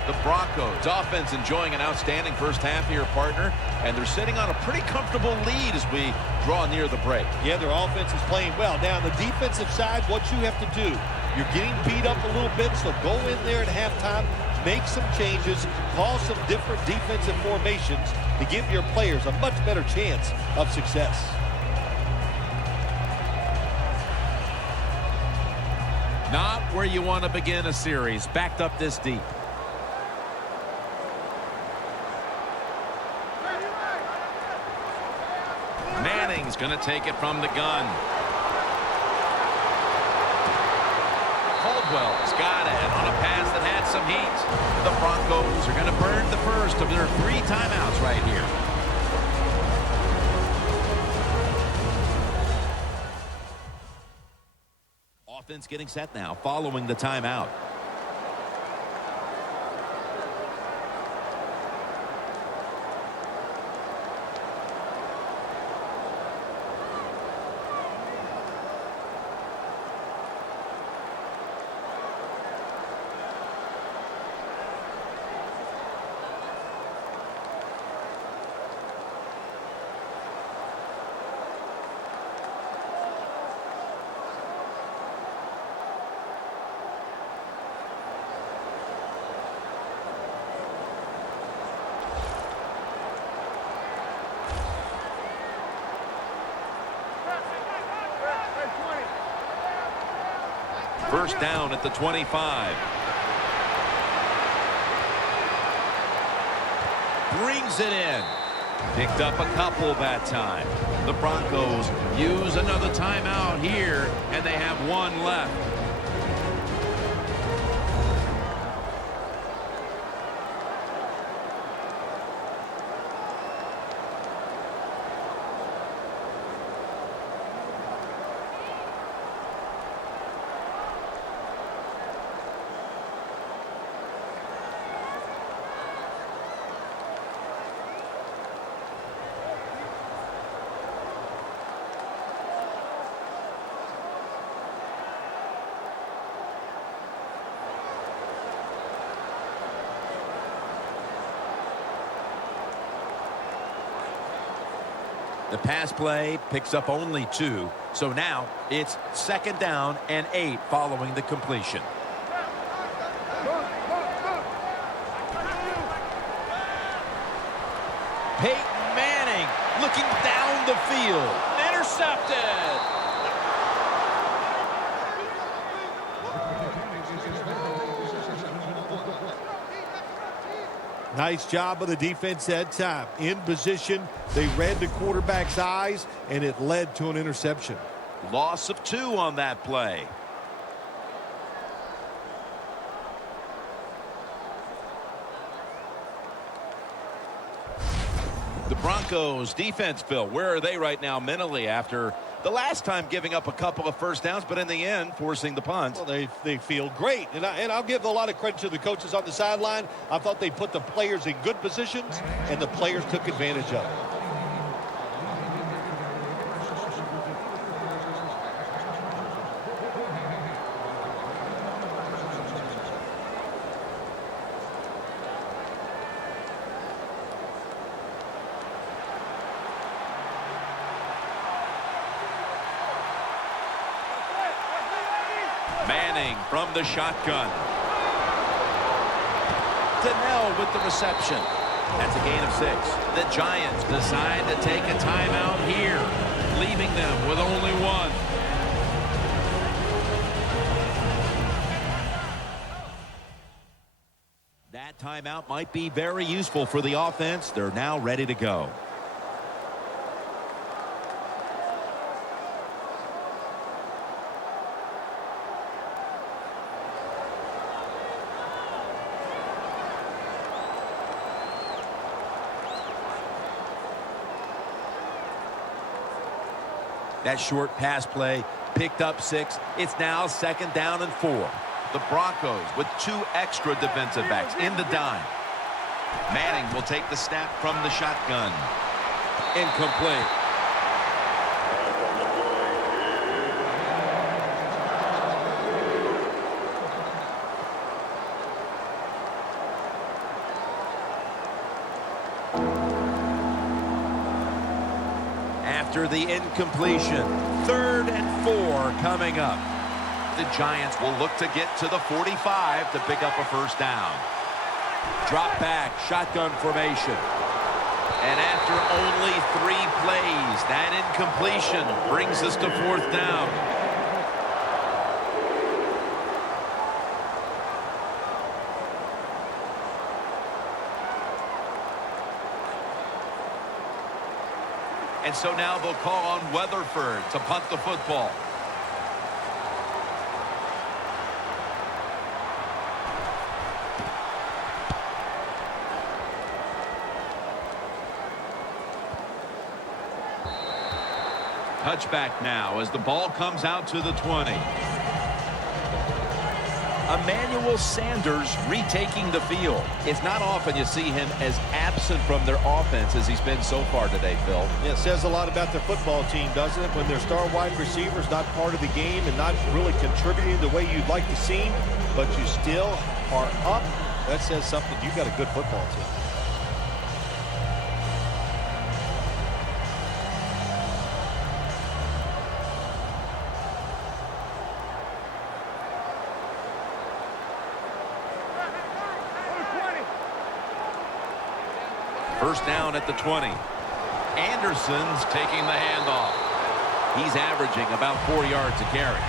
The Broncos offense enjoying an outstanding first half here, partner, and they're sitting on a pretty comfortable lead as we draw near the break. Yeah, their offense is playing well. Now, on the defensive side, what you have to do, you're getting beat up a little bit, so go in there at halftime, make some changes, call some different defensive formations to give your players a much better chance of success. Not where you want to begin a series, backed up this deep. Manning's going to take it from the gun. Caldwell's got it on a pass that had some heat. The Broncos are going to burn the first of their 3 timeouts right here. Offense getting set now following the timeout. First down at the 25. Brings it in. Picked up a couple that time. The Broncos use another timeout here, and they have 1 left. The pass play picks up only 2. So now it's 2nd down and 8 following the completion. Peyton Manning looking down the field. Intercepted. Nice job of the defense that time. In position, they read the quarterback's eyes, and it led to an interception. Loss of 2 on that play. The Broncos defense, Phil, where are they right now mentally after the last time giving up a couple of first downs, but in the end forcing the punt? Well, they feel great, and I'll give a lot of credit to the coaches on the sideline. I thought they put the players in good positions, and the players took advantage of it. Manning from the shotgun. Donnell with the reception. That's a gain of 6. The Giants decide to take a timeout here, leaving them with only 1. That timeout might be very useful for the offense. They're now ready to go. That short pass play picked up 6. It's now 2nd down and 4. The Broncos with 2 extra defensive backs in the dime. Manning will take the snap from the shotgun. Incomplete. After the incompletion, 3rd and 4 coming up. The Giants will look to get to the 45 to pick up a first down. Drop back, shotgun formation. And after only 3 plays, that incompletion brings us to 4th down. And so now they'll call on Weatherford to punt the football. Touchback now as the ball comes out to the 20. Emmanuel Sanders retaking the field. It's not often you see him as absent from their offense as he's been so far today, Phil. Yeah, it says a lot about their football team, doesn't it? When their star wide receiver's not part of the game and not really contributing the way you'd like to see him, but you still are up. That says something. You've got a good football team. First down at the 20. Anderson's taking the handoff. He's averaging about 4 yards a carry.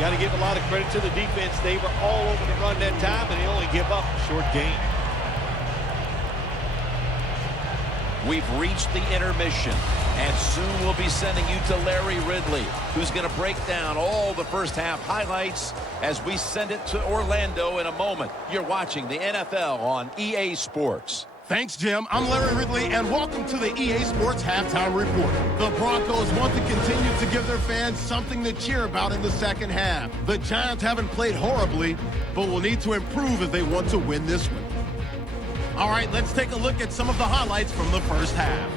Got to give a lot of credit to the defense. They were all over the run that time, and they only give up a short gain. We've reached the intermission, and soon we'll be sending you to Larry Ridley, who's going to break down all the first half highlights as we send it to Orlando in a moment. You're watching the NFL on EA Sports. Thanks, Jim. I'm Larry Ridley, and welcome to the EA Sports Halftime Report. The Broncos want to continue to give their fans something to cheer about in the second half. The Giants haven't played horribly, but will need to improve if they want to win this one. All right, let's take a look at some of the highlights from the first half.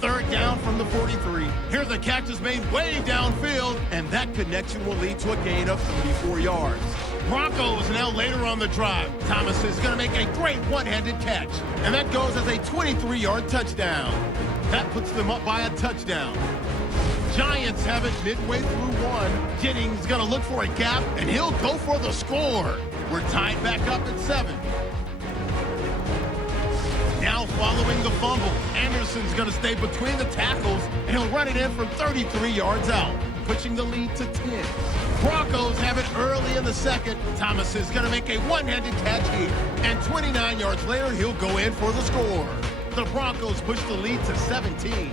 3rd down from the 43. Here the catch is made way downfield, and that connection will lead to a gain of 34 yards. Broncos now later on the drive. Thomas is going to make a great one-handed catch, and that goes as a 23-yard touchdown. That puts them up by a touchdown. Giants have it midway through 1. Jennings going to look for a gap, and he'll go for the score. We're tied back up at 7. Now following the fumble, Anderson's going to stay between the tackles, and he'll run it in from 33 yards out, pushing the lead to 10. Broncos have it early in the 2nd. Thomas is going to make a one-handed catch here, and 29 yards later, he'll go in for the score. The Broncos push the lead to 17.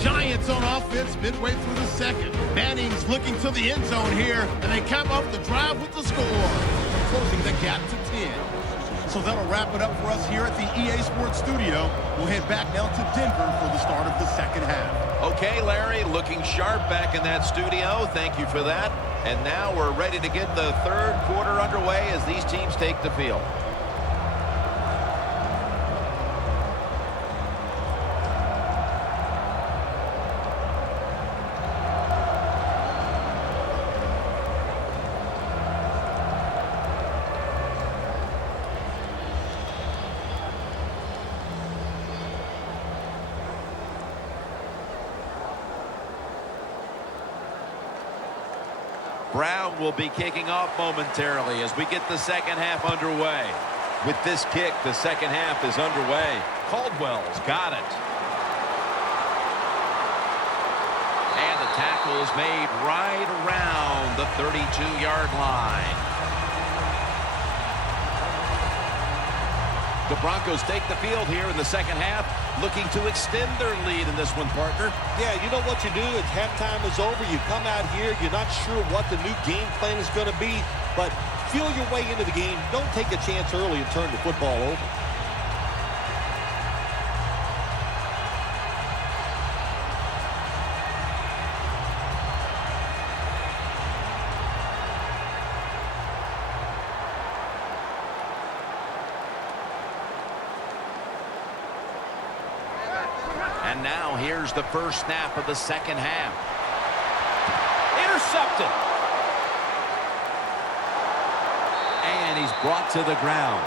Giants on offense midway through the 2nd. Manning's looking to the end zone here, and they cap off the drive with the score, closing the gap to 10. So that'll wrap it up for us here at the EA Sports Studio. We'll head back now to Denver for the start of the second half. Okay, Larry, looking sharp back in that studio. Thank you for that. And now we're ready to get the third quarter underway as these teams take the field. Brown will be kicking off momentarily as we get the second half underway. With this kick, the second half is underway. Caldwell's got it. And the tackle is made right around the 32-yard line. The Broncos take the field here in the second half, looking to extend their lead in this one, partner. Yeah, you know what you do is halftime is over. You come out here, you're not sure what the new game plan is going to be, but feel your way into the game. Don't take a chance early and turn the football over. And now here's the first snap of the second half. Intercepted. And he's brought to the ground.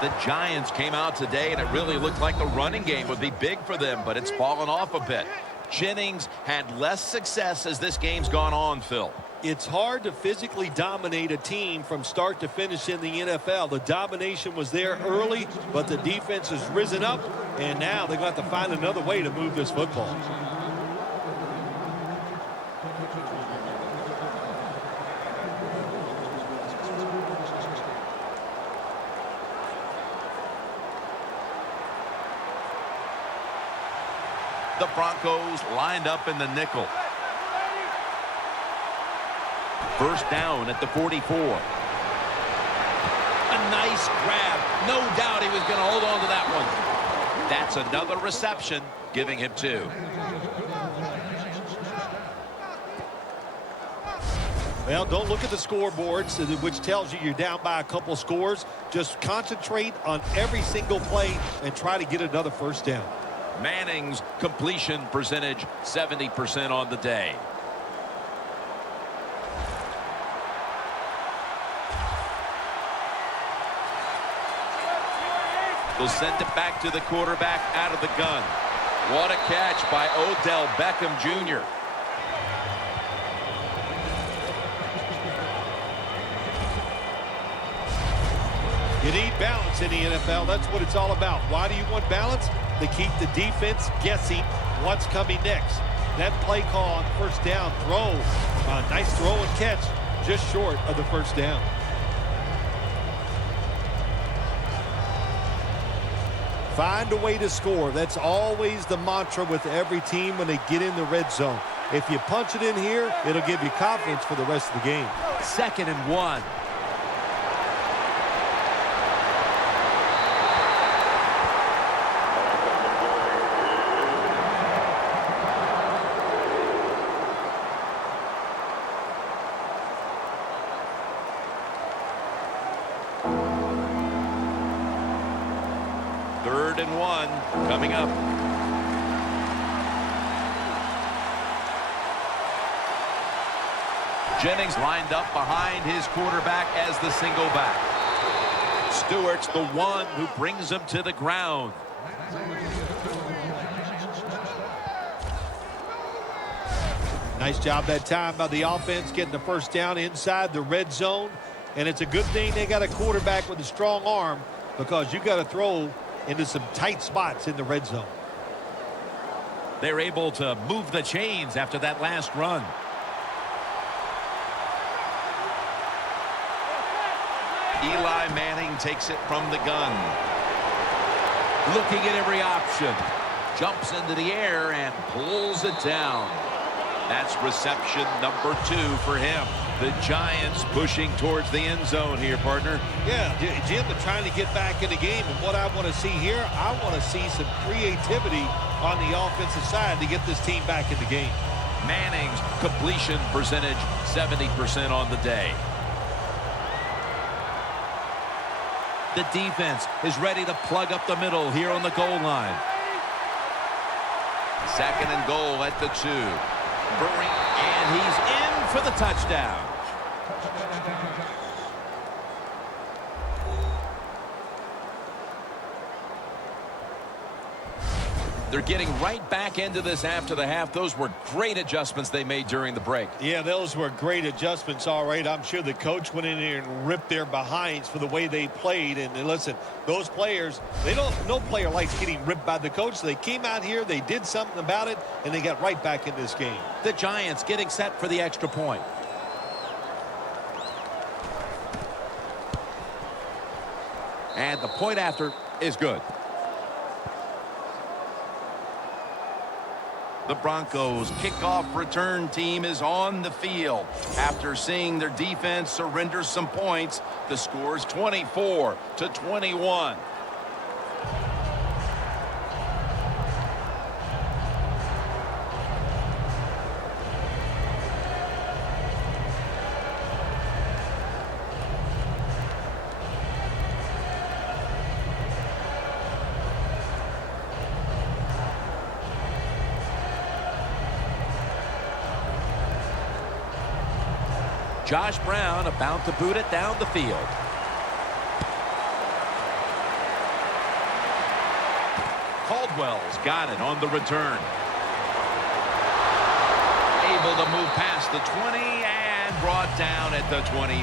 The Giants came out today, and it really looked like the running game would be big for them, but it's fallen off a bit. Jennings had less success as this game's gone on, Phil. It's hard to physically dominate a team from start to finish in the NFL. The domination was there early, but the defense has risen up, and now they've got to find another way to move this football. The Broncos lined up in the nickel. First down at the 44. A nice grab. No doubt he was going to hold on to that one. That's another reception, giving him 2. Well, don't look at the scoreboards, which tells you you're down by a couple scores. Just concentrate on every single play and try to get another first down. Manning's completion percentage 70% on the day. They'll send it back to the quarterback out of the gun. What a catch by Odell Beckham Jr. You need balance in the NFL. That's what it's all about. Why do you want balance? To keep the defense guessing what's coming next. That play call on first down throw. A nice throw and catch, just short of the first down. Find a way to score. That's always the mantra with every team when they get in the red zone. If you punch it in here, it'll give you confidence for the rest of the game. 2nd and 1. Third and 1 coming up. Jennings lined up behind his quarterback as the single back. Stewart's the one who brings him to the ground. Nice job that time by the offense getting the first down inside the red zone. And it's a good thing they got a quarterback with a strong arm, because you got to throw into some tight spots in the red zone. They're able to move the chains after that last run. Eli Manning takes it from the gun. Looking at every option. Jumps into the air and pulls it down. That's reception number 2 for him. The Giants pushing towards the end zone here, partner. Yeah, Jim, they're trying to get back in the game. And what I want to see here, I want to see some creativity on the offensive side to get this team back in the game. Manning's completion percentage, 70% on the day. The defense is ready to plug up the middle here on the goal line. 2nd and goal at the 2. And he's in for the touchdown. They're getting right back into this after the half. Those were great adjustments they made during the break. Yeah, those were great adjustments, all right. I'm sure the coach went in there and ripped their behinds for the way they played. And listen, those players, no player likes getting ripped by the coach. So they came out here, they did something about it, and they got right back in this game. The Giants getting set for the extra point. And the point after is good. The Broncos kickoff return team is on the field. After seeing their defense surrender some points, the score is 24-21. Josh Brown about to boot it down the field. Caldwell's got it on the return. Able to move past the 20 and brought down at the 23.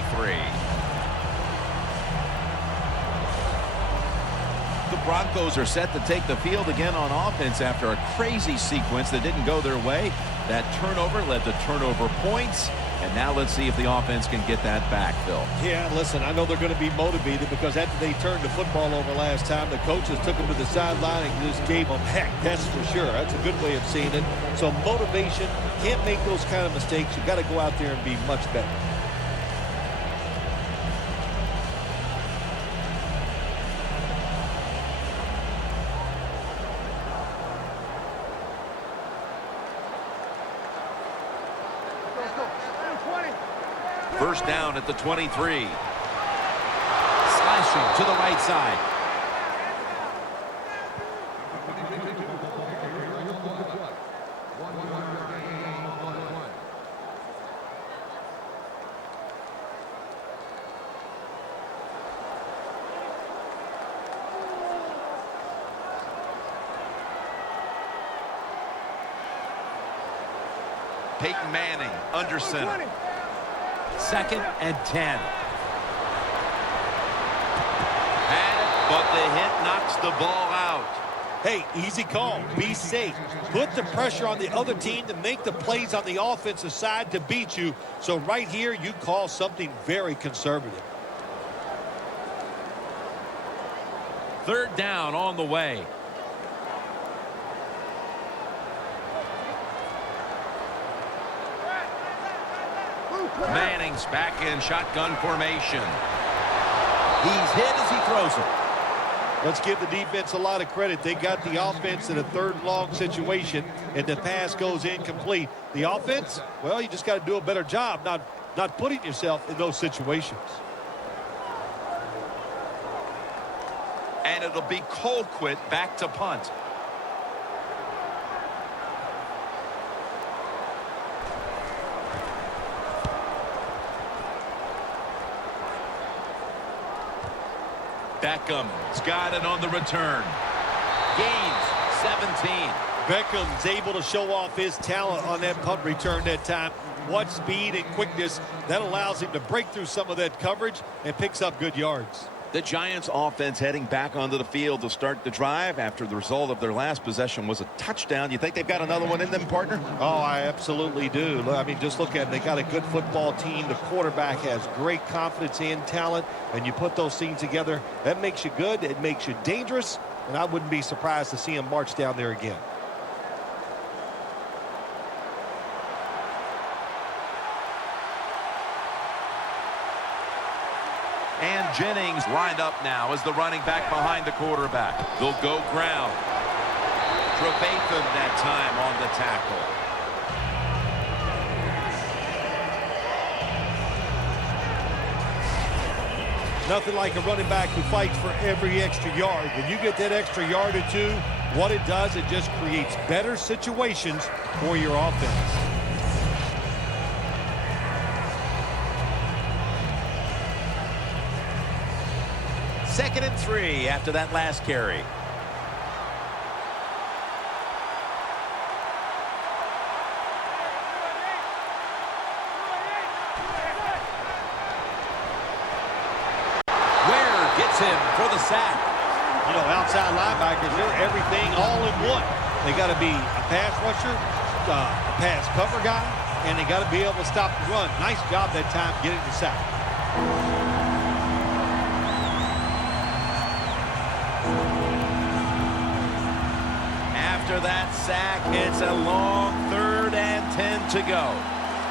The Broncos are set to take the field again on offense after a crazy sequence that didn't go their way. That turnover led to turnover points. And now let's see if the offense can get that back, Phil. Yeah, listen, I know they're going to be motivated because after they turned the football over last time, the coaches took them to the sideline and just gave them heck. That's for sure. That's a good way of seeing it. So motivation, can't make those kind of mistakes. You've got to go out there and be much better. First down at the 23. Slashing to the right side. Peyton Manning under center. 2nd and 10. But the hit knocks the ball out. Hey, easy call. Be safe. Put the pressure on the other team to make the plays on the offensive side to beat you. So right here, you call something very conservative. 3rd down on the way. Manning's back in shotgun formation. He's hit as he throws it. Let's give the defense a lot of credit. They got the offense in a 3rd and long situation, and the pass goes incomplete. The offense, well, you just got to do a better job not putting yourself in those situations. And it'll be Colquitt back to punt. Beckham's got it on the return. Gains 17. Beckham's able to show off his talent on that punt return that time. What speed and quickness that allows him to break through some of that coverage and picks up good yards. The Giants offense heading back onto the field to start the drive after the result of their last possession was a touchdown. You think they've got another one in them, partner? Oh, I absolutely do. I mean, just look at it. They got a good football team. The quarterback has great confidence and talent, and you put those things together, that makes you good. It makes you dangerous, and I wouldn't be surprised to see him march down there again. And Jennings lined up now as the running back behind the quarterback. They'll go ground. Trevathan that time on the tackle. Nothing like a running back who fights for every extra yard. When you get that extra yard or two, what it does, it just creates better situations for your offense. Second and 3 after that last carry. Gets him for the sack. You know, outside linebackers, they're everything all in one. They got to be a pass rusher, a pass cover guy, and they got to be able to stop the run. Nice job that time getting the sack. After that sack, it's a long 3rd and 10 to go.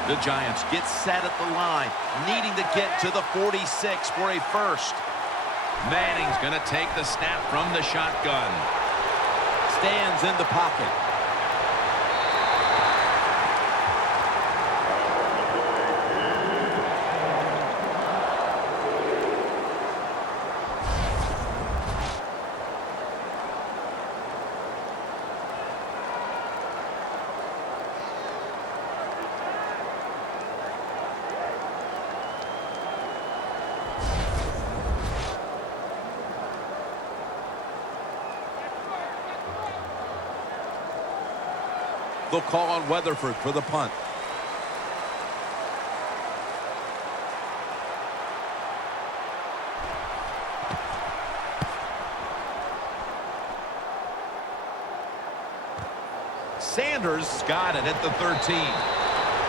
The Giants get set at the line, needing to get to the 46 for a first. Manning's going to take the snap from the shotgun. Stands in the pocket. They'll call on Weatherford for the punt. Sanders got it at the 13.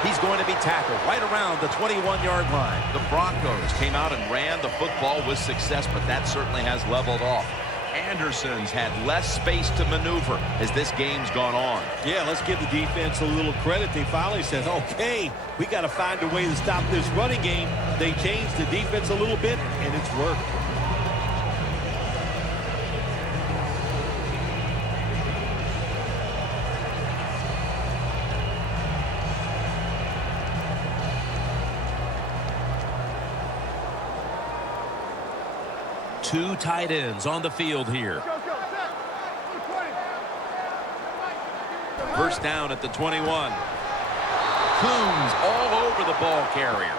He's going to be tackled right around the 21-yard line. The Broncos came out and ran the football with success, but that certainly has leveled off. Anderson's had less space to maneuver as this game's gone on. Yeah, let's give the defense a little credit. They finally said, okay, we got to find a way to stop this running game. They changed the defense a little bit, and it's worked. Two tight ends on the field here. First down at the 21. Coombs all over the ball carrier.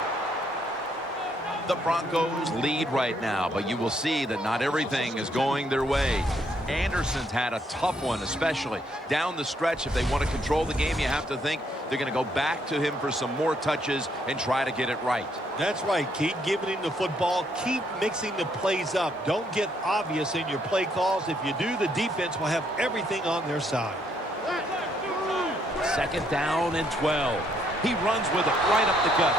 The Broncos lead right now, but you will see that not everything is going their way. Anderson's had a tough one, especially down the stretch. If they want to control the game, you have to think they're going to go back to him for some more touches and try to get it right. That's right. Keep giving him the football. Keep mixing the plays up. Don't get obvious in your play calls. If you do, the defense will have everything on their side. Second down and 12. He runs with it right up the gut.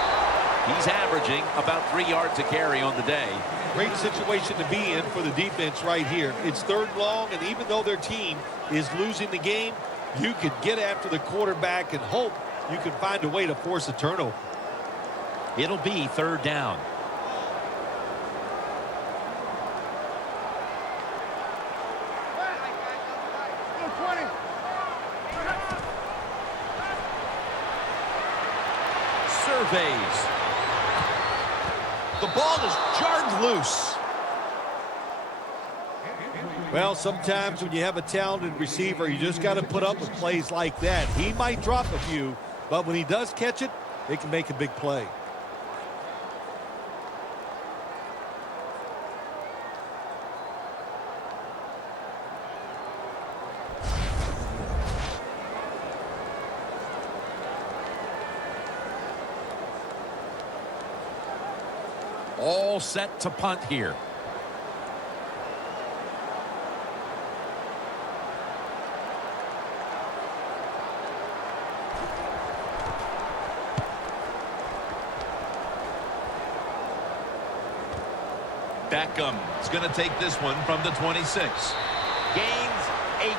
He's averaging about 3 yards a carry on the day. Great situation to be in for the defense right here. It's 3rd long, and even though their team is losing the game, you could get after the quarterback and hope you can find a way to force a turnover. It'll be 3rd down. Surveys. The ball is jarred loose. Well, sometimes when you have a talented receiver, you just got to put up with plays like that. He might drop a few, but when he does catch it, it can make a big play. All set to punt here. Beckham is going to take this one from the 26. Gains 18.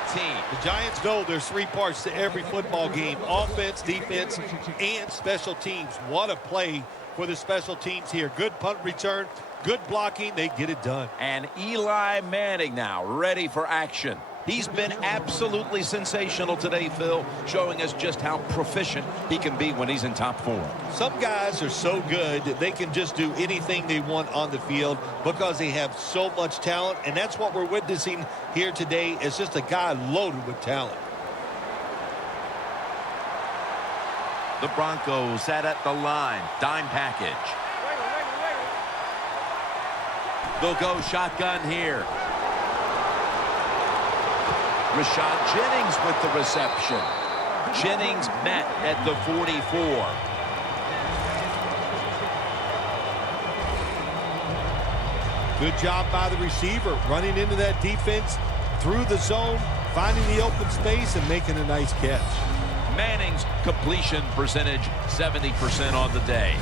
The Giants know there's 3 parts to every football game: offense, defense, and special teams. What a play for the special teams here. Good punt return, Good blocking. They get it done. And Eli Manning now ready for action. He's been absolutely sensational today, Phil, showing us just how proficient he can be when he's in top form. Some guys are so good that they can just do anything they want on the field because they have so much talent, and that's what we're witnessing here today is just a guy loaded with talent. The Broncos set at the line. Dime package. They'll go shotgun here. Rashad Jennings with the reception. Jennings met at the 44. Good job by the receiver running into that defense through the zone, finding the open space and making a nice catch. Manning's completion percentage 70% on the day.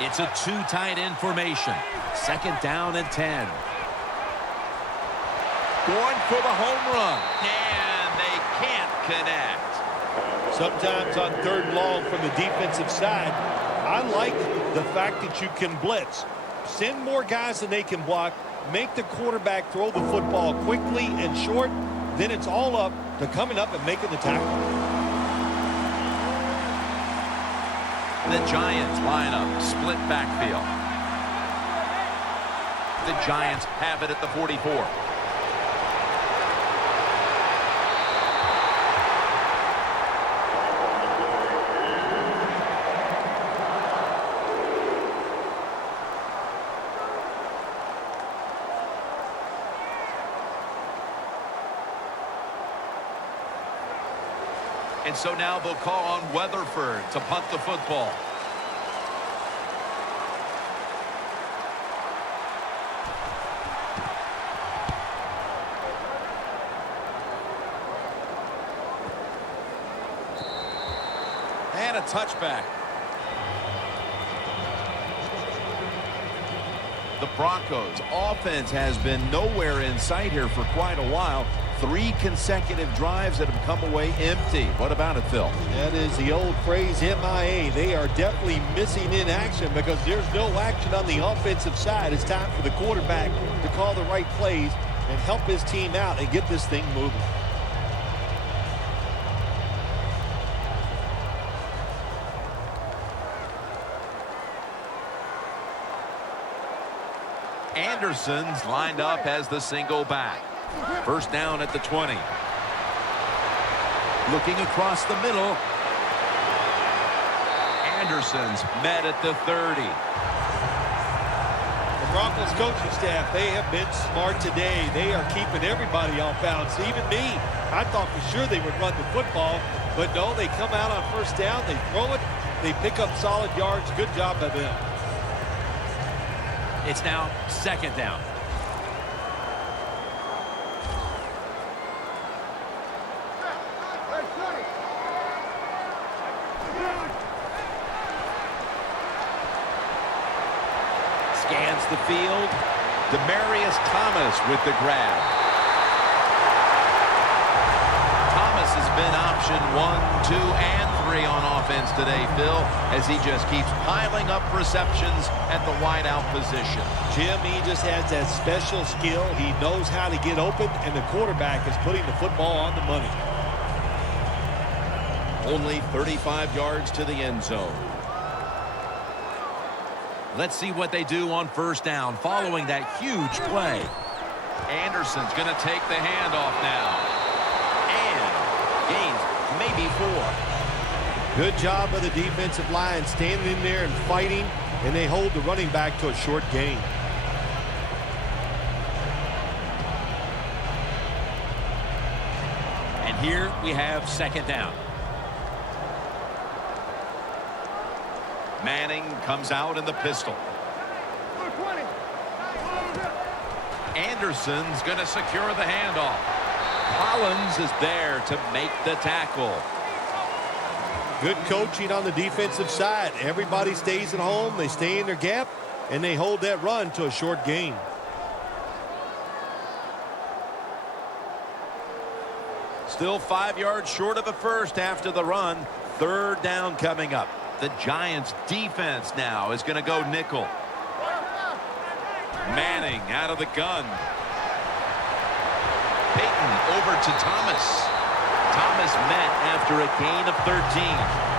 It's a two tight end formation. Second down and 10. Going for the home run. And they can't connect. Sometimes on third and long from the defensive side, I like the fact that you can blitz. Send more guys than they can block. Make the quarterback throw the football quickly and short. Then it's all up to coming up and making the tackle. The Giants line up, split backfield. The Giants have it at the 44. And so now they'll call on Weatherford to punt the football. And a touchback. The Broncos offense has been nowhere in sight here for quite a while. 3 consecutive drives that have come away empty. What about it, Phil? That is the old phrase, MIA. They are definitely missing in action because there's no action on the offensive side. It's time for the quarterback to call the right plays and help his team out and get this thing moving. Anderson's lined up as the single back. First down at the 20. Looking across the middle. Anderson's met at the 30. The Broncos coaching staff, they have been smart today. They are keeping everybody off bounds, even me. I thought for sure they would run the football, but no, they come out on first down, they throw it, they pick up solid yards. Good job by them. It's now second down. Scans the field. Demaryius Thomas with the grab. Thomas has been option 1, 2, and 3 on offense today, Phil, as he just keeps piling up receptions at the wideout position. Jim, he just has that special skill. He knows how to get open, and the quarterback is putting the football on the money. Only 35 yards to the end zone. Let's see what they do on first down following that huge play. Anderson's going to take the handoff now. And gains maybe 4. Good job of the defensive line standing in there and fighting, and they hold the running back to a short gain. And here we have second down. Manning comes out in the pistol. Anderson's going to secure the handoff. Collins is there to make the tackle. Good coaching on the defensive side. Everybody stays at home. They stay in their gap, and they hold that run to a short gain. Still 5 yards short of a first after the run. Third down coming up. The Giants defense now is going to go nickel. Manning out of the gun. Peyton over to Thomas. Thomas met after a gain of 13.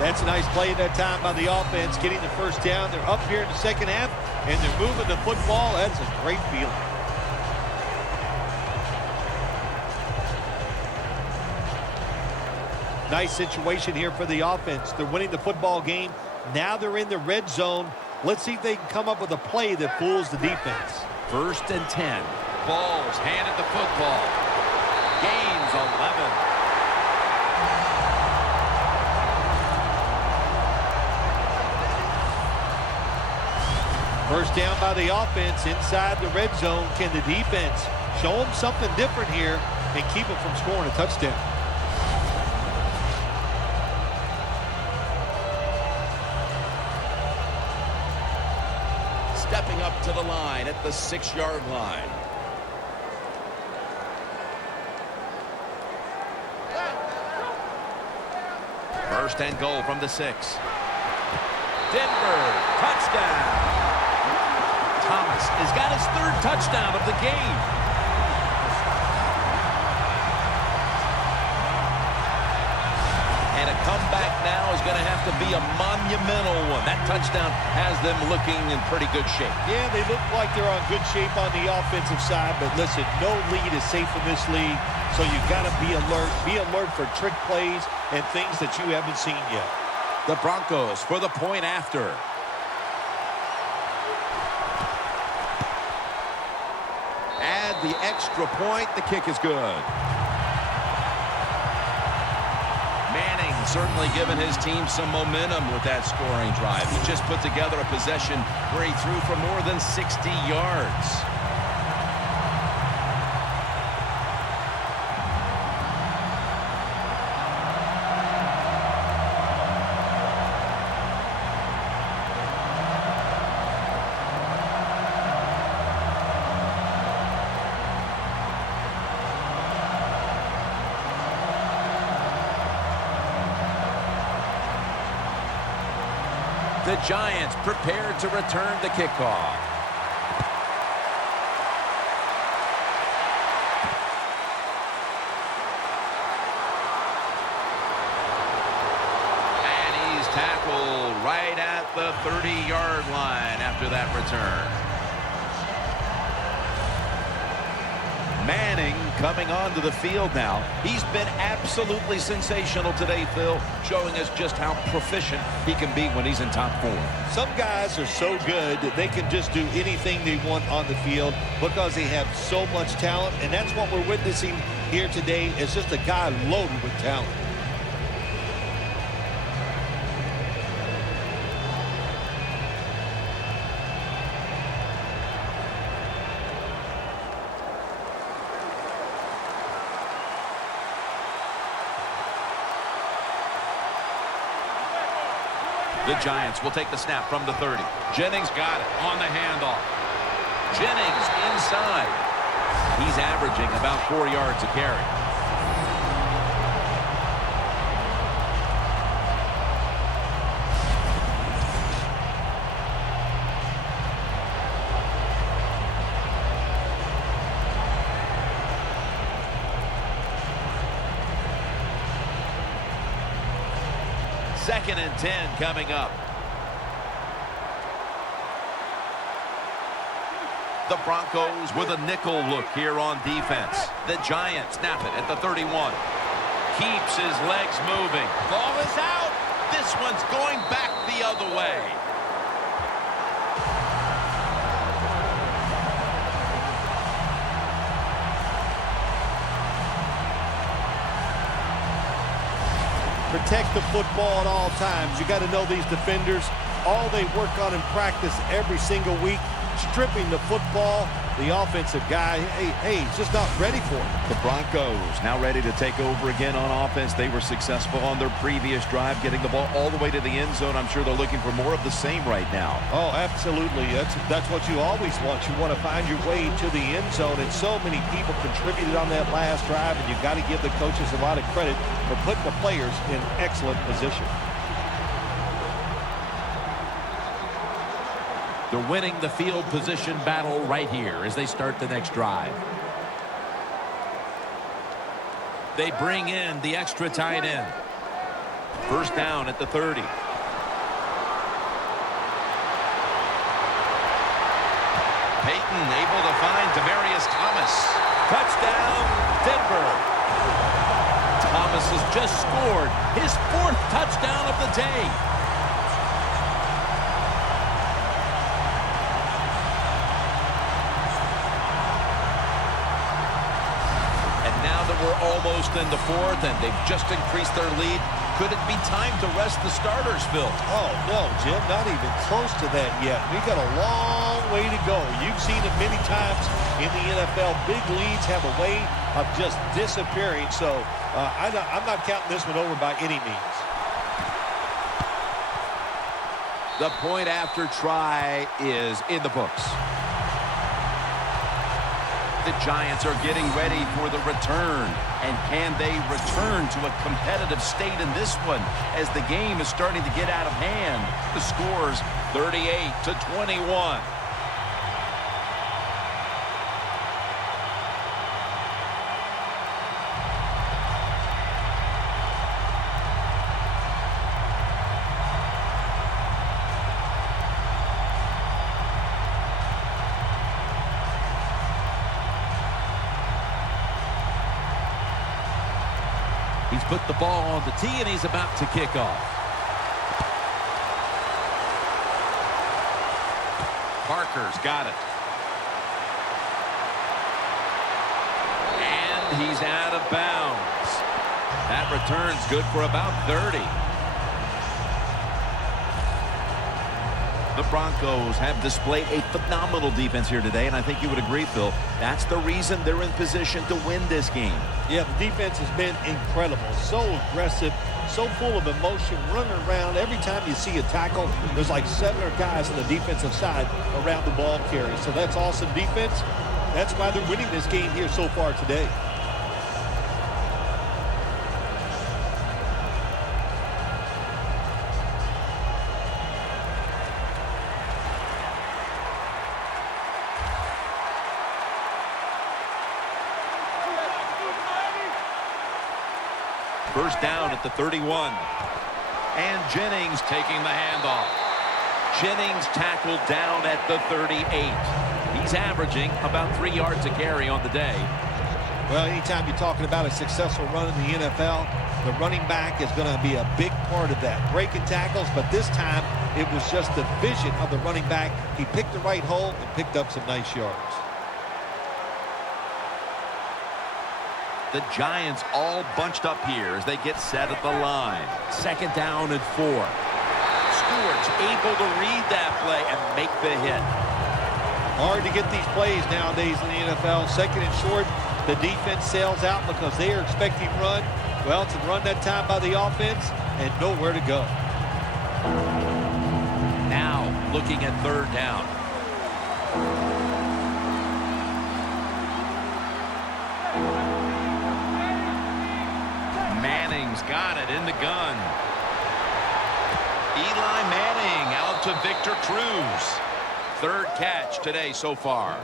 That's a nice play at that time by the offense, getting the first down. They're up here in the second half, and they're moving the football. That's a great feeling. Nice situation here for the offense. They're winning the football game. Now they're in the red zone. Let's see if they can come up with a play that fools the defense. 1st and 10. Balls handed the football. Gains 11. First down by the offense inside the red zone. Can the defense show them something different here and keep them from scoring a touchdown? Stepping up to the line at the 6-yard line. First and goal from the 6. Denver, touchdown. Thomas has got his 3rd touchdown of the game. And a comeback now is going to have to be a monumental one. That touchdown has them looking in pretty good shape. Yeah, they look like they're on good shape on the offensive side, but listen, no lead is safe in this league, so you've got to be alert. Be alert for trick plays and things that you haven't seen yet. The Broncos for the point after. Add the extra point. The kick is good. Manning certainly given his team some momentum with that scoring drive. He just put together a possession where he threw for more than 60 yards. The Giants prepared to return the kickoff. And he's tackled right at the 30-yard line after that return. Manning coming onto the field now. He's been absolutely sensational today, Phil, showing us just how proficient he can be when he's in top form. Some guys are so good that they can just do anything they want on the field because they have so much talent, and that's what we're witnessing here today. It's just a guy loaded with talent. The Giants will take the snap from the 30. Jennings got it on the handoff. Jennings inside. He's averaging about 4 yards a carry. Second and 10 coming up. The Broncos with a nickel look here on defense. The Giants snap it at the 31. Keeps his legs moving. Ball is out. This one's going back the other way. Protect the football at all times. You got to know these defenders, all they work on in practice every single week outstripping the football. The offensive guy, hey, he's just not ready for it. The Broncos now ready to take over again on offense. They were successful on their previous drive, getting the ball all the way to the end zone. I'm sure they're looking for more of the same right now. Oh, absolutely. That's what you always want. You want to find your way to the end zone, and so many people contributed on that last drive, and you've got to give the coaches a lot of credit for putting the players in excellent position. They're winning the field position battle right here as they start the next drive. They bring in the extra tight end. First down at the 30. Peyton able to find Demaryius Thomas. Touchdown, Denver. Thomas has just scored his 4th touchdown of the day. We're almost in the 4th, and they've just increased their lead. Could it be time to rest the starters, Phil? Oh, no, Jim, not even close to that yet. We've got a long way to go. You've seen it many times in the NFL. Big leads have a way of just disappearing, so I'm not counting this one over by any means. The point after try is in the books. The Giants are getting ready for the return. And can they return to a competitive state in this one as the game is starting to get out of hand? The score's 38-21. He's put the ball on the tee, and he's about to kick off. Parker's got it. And he's out of bounds. That return's good for about 30. The Broncos have displayed a phenomenal defense here today, and I think you would agree, Phil. That's the reason they're in position to win this game. Yeah, the defense has been incredible. So aggressive, so full of emotion, running around. Every time you see a tackle, there's like 7 or 8 guys on the defensive side around the ball carrier. So that's awesome defense. That's why they're winning this game here so far today. First down at the 31. And Jennings taking the handoff. Jennings tackled down at the 38. He's averaging about 3 yards a carry on the day. Well, anytime you're talking about a successful run in the NFL, the running back is going to be a big part of that. Breaking tackles, but this time it was just the vision of the running back. He picked the right hole and picked up some nice yards. The Giants all bunched up here as they get set at the line. Second down and 4. Stewart's able to read that play and make the hit. Hard to get these plays nowadays in the NFL. Second and short, the defense sails out because they are expecting run. Well, it's a run that time by the offense and nowhere to go. Now looking at third down. Manning's got it in the gun. Eli Manning out to Victor Cruz. Third catch today so far.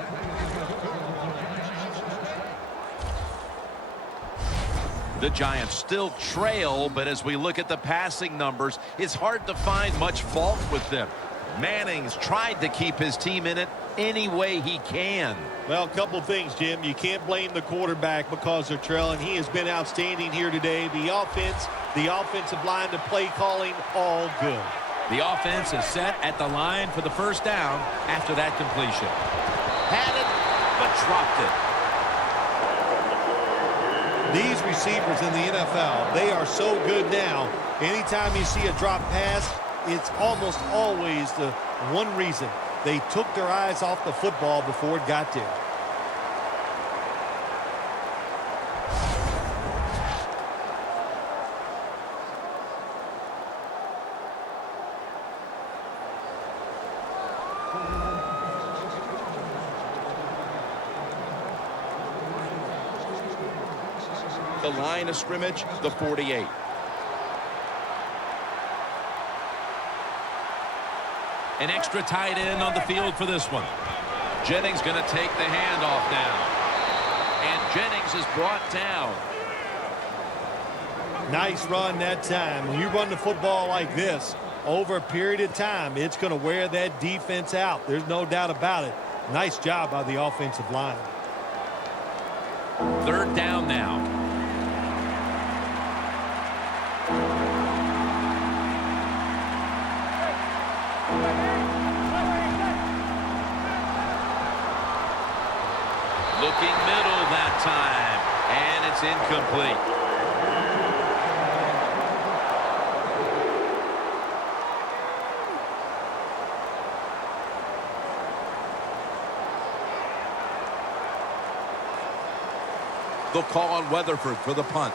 The Giants still trail, but as we look at the passing numbers, it's hard to find much fault with them. Manning's tried to keep his team in it any way he can. Well, a couple of things, Jim. You can't blame the quarterback because they're trailing. He has been outstanding here today. The offense, the offensive line, the play calling, all good. The offense is set at the line for the first down after that completion. Had it, but dropped it. These receivers in the NFL, they are so good now. Anytime you see a drop pass, it's almost always the one reason. They took their eyes off the football before it got there. The line of scrimmage, the 48. An extra tight end on the field for this one. Jennings going to take the handoff now. And Jennings is brought down. Nice run that time. When you run the football like this over a period of time, it's going to wear that defense out. There's no doubt about it. Nice job by the offensive line. Third down now. Looking middle that time, and it's incomplete. They'll call on Weatherford for the punt.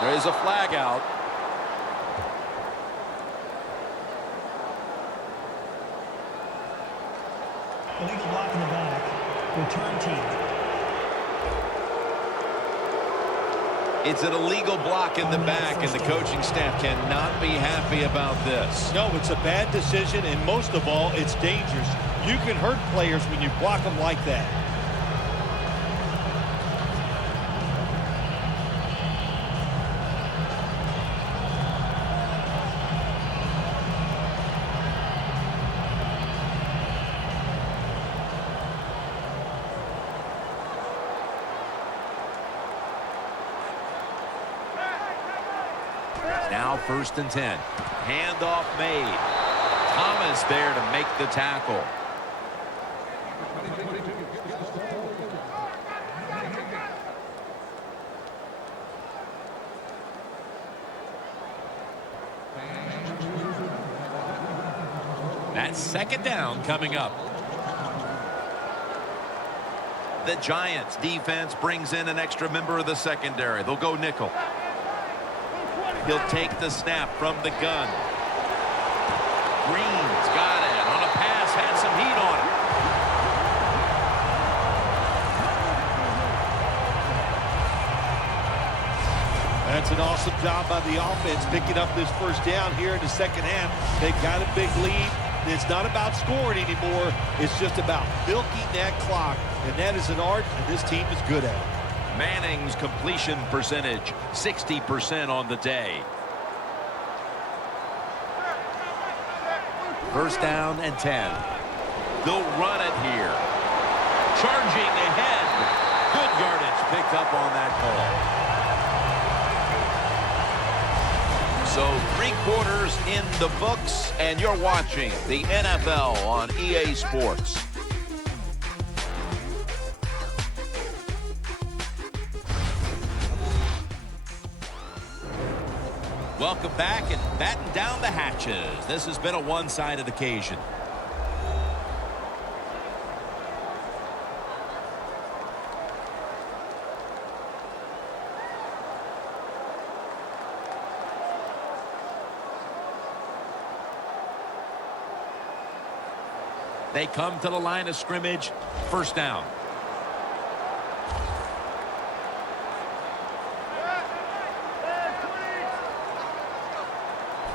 There's a flag out. Illegal block in the back. Return team. It's an illegal block in the back, and the coaching staff cannot be happy about this. No, it's a bad decision, and most of all, it's dangerous. You can hurt players when you block them like that. Now 1st and 10. Handoff made. Thomas there to make the tackle. That's 2nd down coming up. The Giants defense brings in an extra member of the secondary. They'll go nickel. He'll take the snap from the gun. Green's got it on a pass, had some heat on it. That's an awesome job by the offense picking up this 1st down here in the 2nd half. They got a big lead. It's not about scoring anymore. It's just about milking that clock, and that is an art, and this team is good at it. Manning's completion percentage, 60% on the day. 1st down and 10. They'll run it here. Charging ahead. Good yardage picked up on that call. So 3 quarters in the books, and you're watching the NFL on EA Sports. Welcome back and batten down the hatches. This has been a one-sided occasion. They come to the line of scrimmage. 1st down.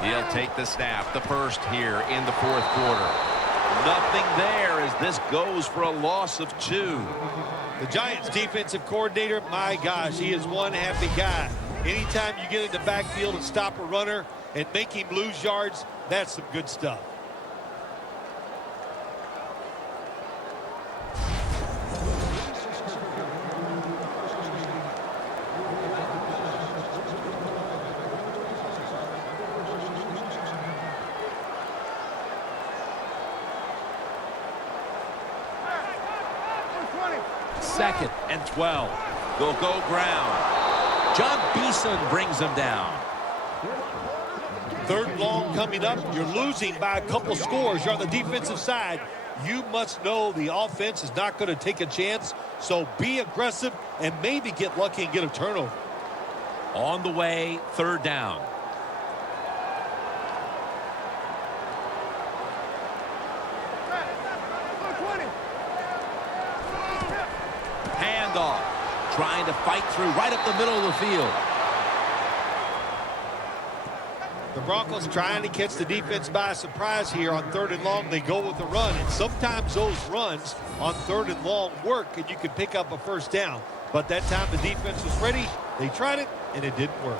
He'll take the snap, the 1st here in the 4th quarter. Nothing there as this goes for a loss of 2. The Giants defensive coordinator, my gosh, he is one happy guy. Anytime you get in the backfield and stop a runner and make him lose yards, that's some good stuff. 2nd and 12. They'll go ground. John Beeson brings them down. 3rd and long coming up. You're losing by a couple scores. You're on the defensive side. You must know the offense is not going to take a chance. So be aggressive and maybe get lucky and get a turnover. On the way, 3rd down. Handoff. Trying to fight through right up the middle of the field. The Broncos trying to catch the defense by surprise here on 3rd and long. They go with the run, and sometimes those runs on 3rd and long work, and you can pick up a 1st down. But that time the defense was ready. They tried it, and it didn't work.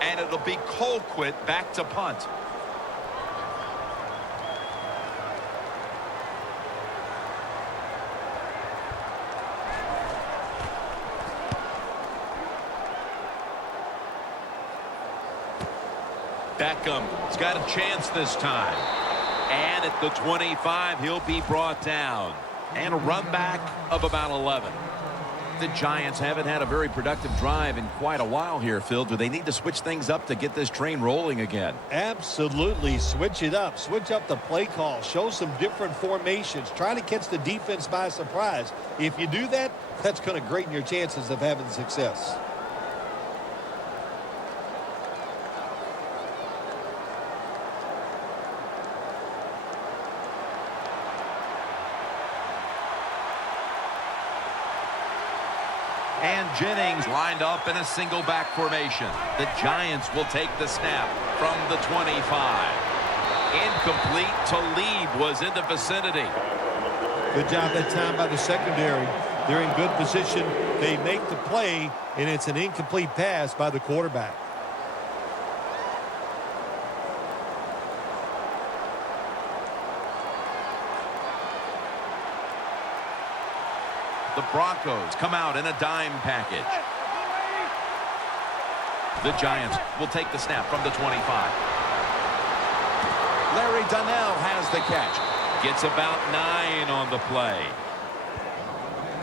And it'll be Colquitt back to punt. Beckham's got a chance this time. And at the 25, he'll be brought down. And a run back of about 11. The Giants haven't had a very productive drive in quite a while here, Phil. Do they need to switch things up to get this train rolling again? Absolutely. Switch it up. Switch up the play call. Show some different formations. Try to catch the defense by surprise. If you do that, that's going to greaten your chances of having success. And Jennings lined up in a single back formation. The Giants will take the snap from the 25. Incomplete. Talib was in the vicinity. Good job that time by the secondary. They're in good position. They make the play, and it's an incomplete pass by the quarterback. The Broncos come out in a dime package. The Giants will take the snap from the 25. Larry Donnell has the catch. Gets about 9 on the play.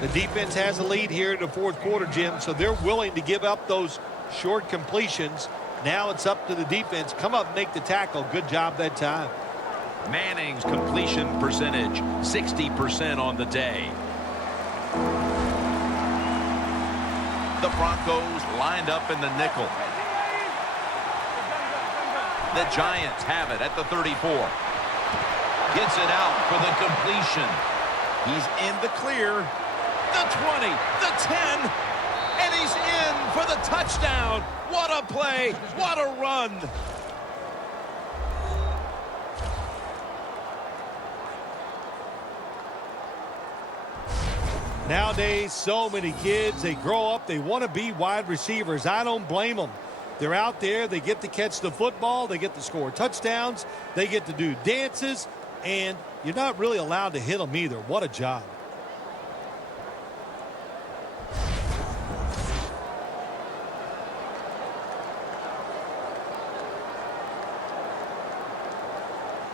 The defense has a lead here in the 4th quarter, Jim, so they're willing to give up those short completions. Now it's up to the defense. Come up and make the tackle. Good job that time. Manning's completion percentage, 60% on the day. The Broncos lined up in the nickel. The Giants have it at the 34. Gets it out for the completion. He's in the clear. The 20, the 10, and he's in for the touchdown. What a play, what a run. Nowadays, so many kids, they grow up, they want to be wide receivers. I don't blame them. They're out there, they get to catch the football, they get to score touchdowns, they get to do dances, and you're not really allowed to hit them either. What a job.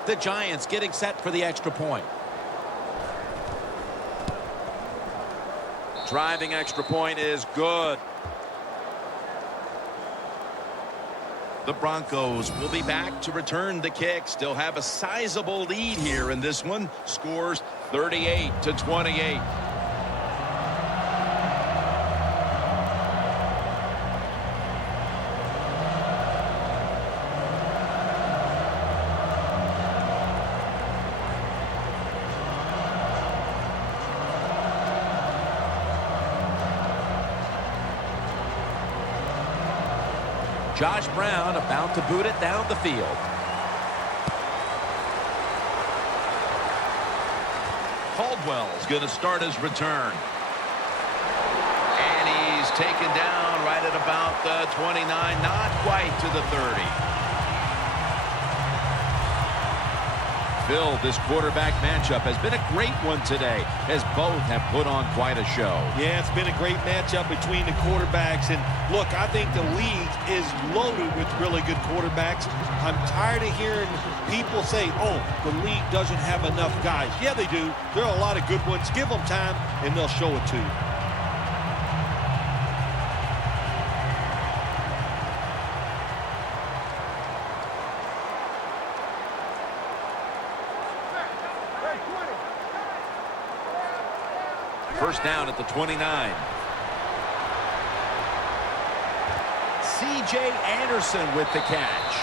The Giants getting set for the extra point. Driving extra point is good. The Broncos will be back to return the kick. Still have a sizable lead here in this one. Scores 38-28. Josh Brown about to boot it down the field. Caldwell's going to start his return. And he's taken down right at about the 29, not quite to the 30. Phil, this quarterback matchup has been a great one today, as both have put on quite a show. Yeah, it's been a great matchup between the quarterbacks. And look, I think the league is loaded with really good quarterbacks. I'm tired of hearing people say, oh, the league doesn't have enough guys. Yeah, they do. There are a lot of good ones. Give them time, and they'll show it to you. First down at the 29. C.J. Anderson with the catch.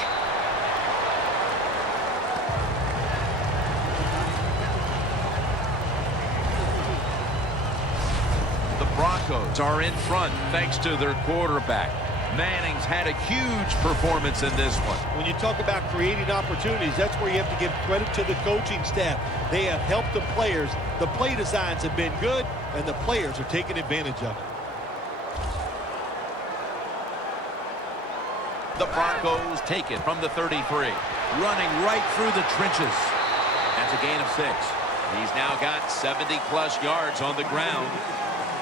The Broncos are in front thanks to their quarterback. Manning's had a huge performance in this one. When you talk about creating opportunities, that's where you have to give credit to the coaching staff. They have helped the players. The play designs have been good, and the players are taking advantage of it. The Broncos take it from the 33. Running right through the trenches. That's a gain of 6. He's now got 70-plus yards on the ground.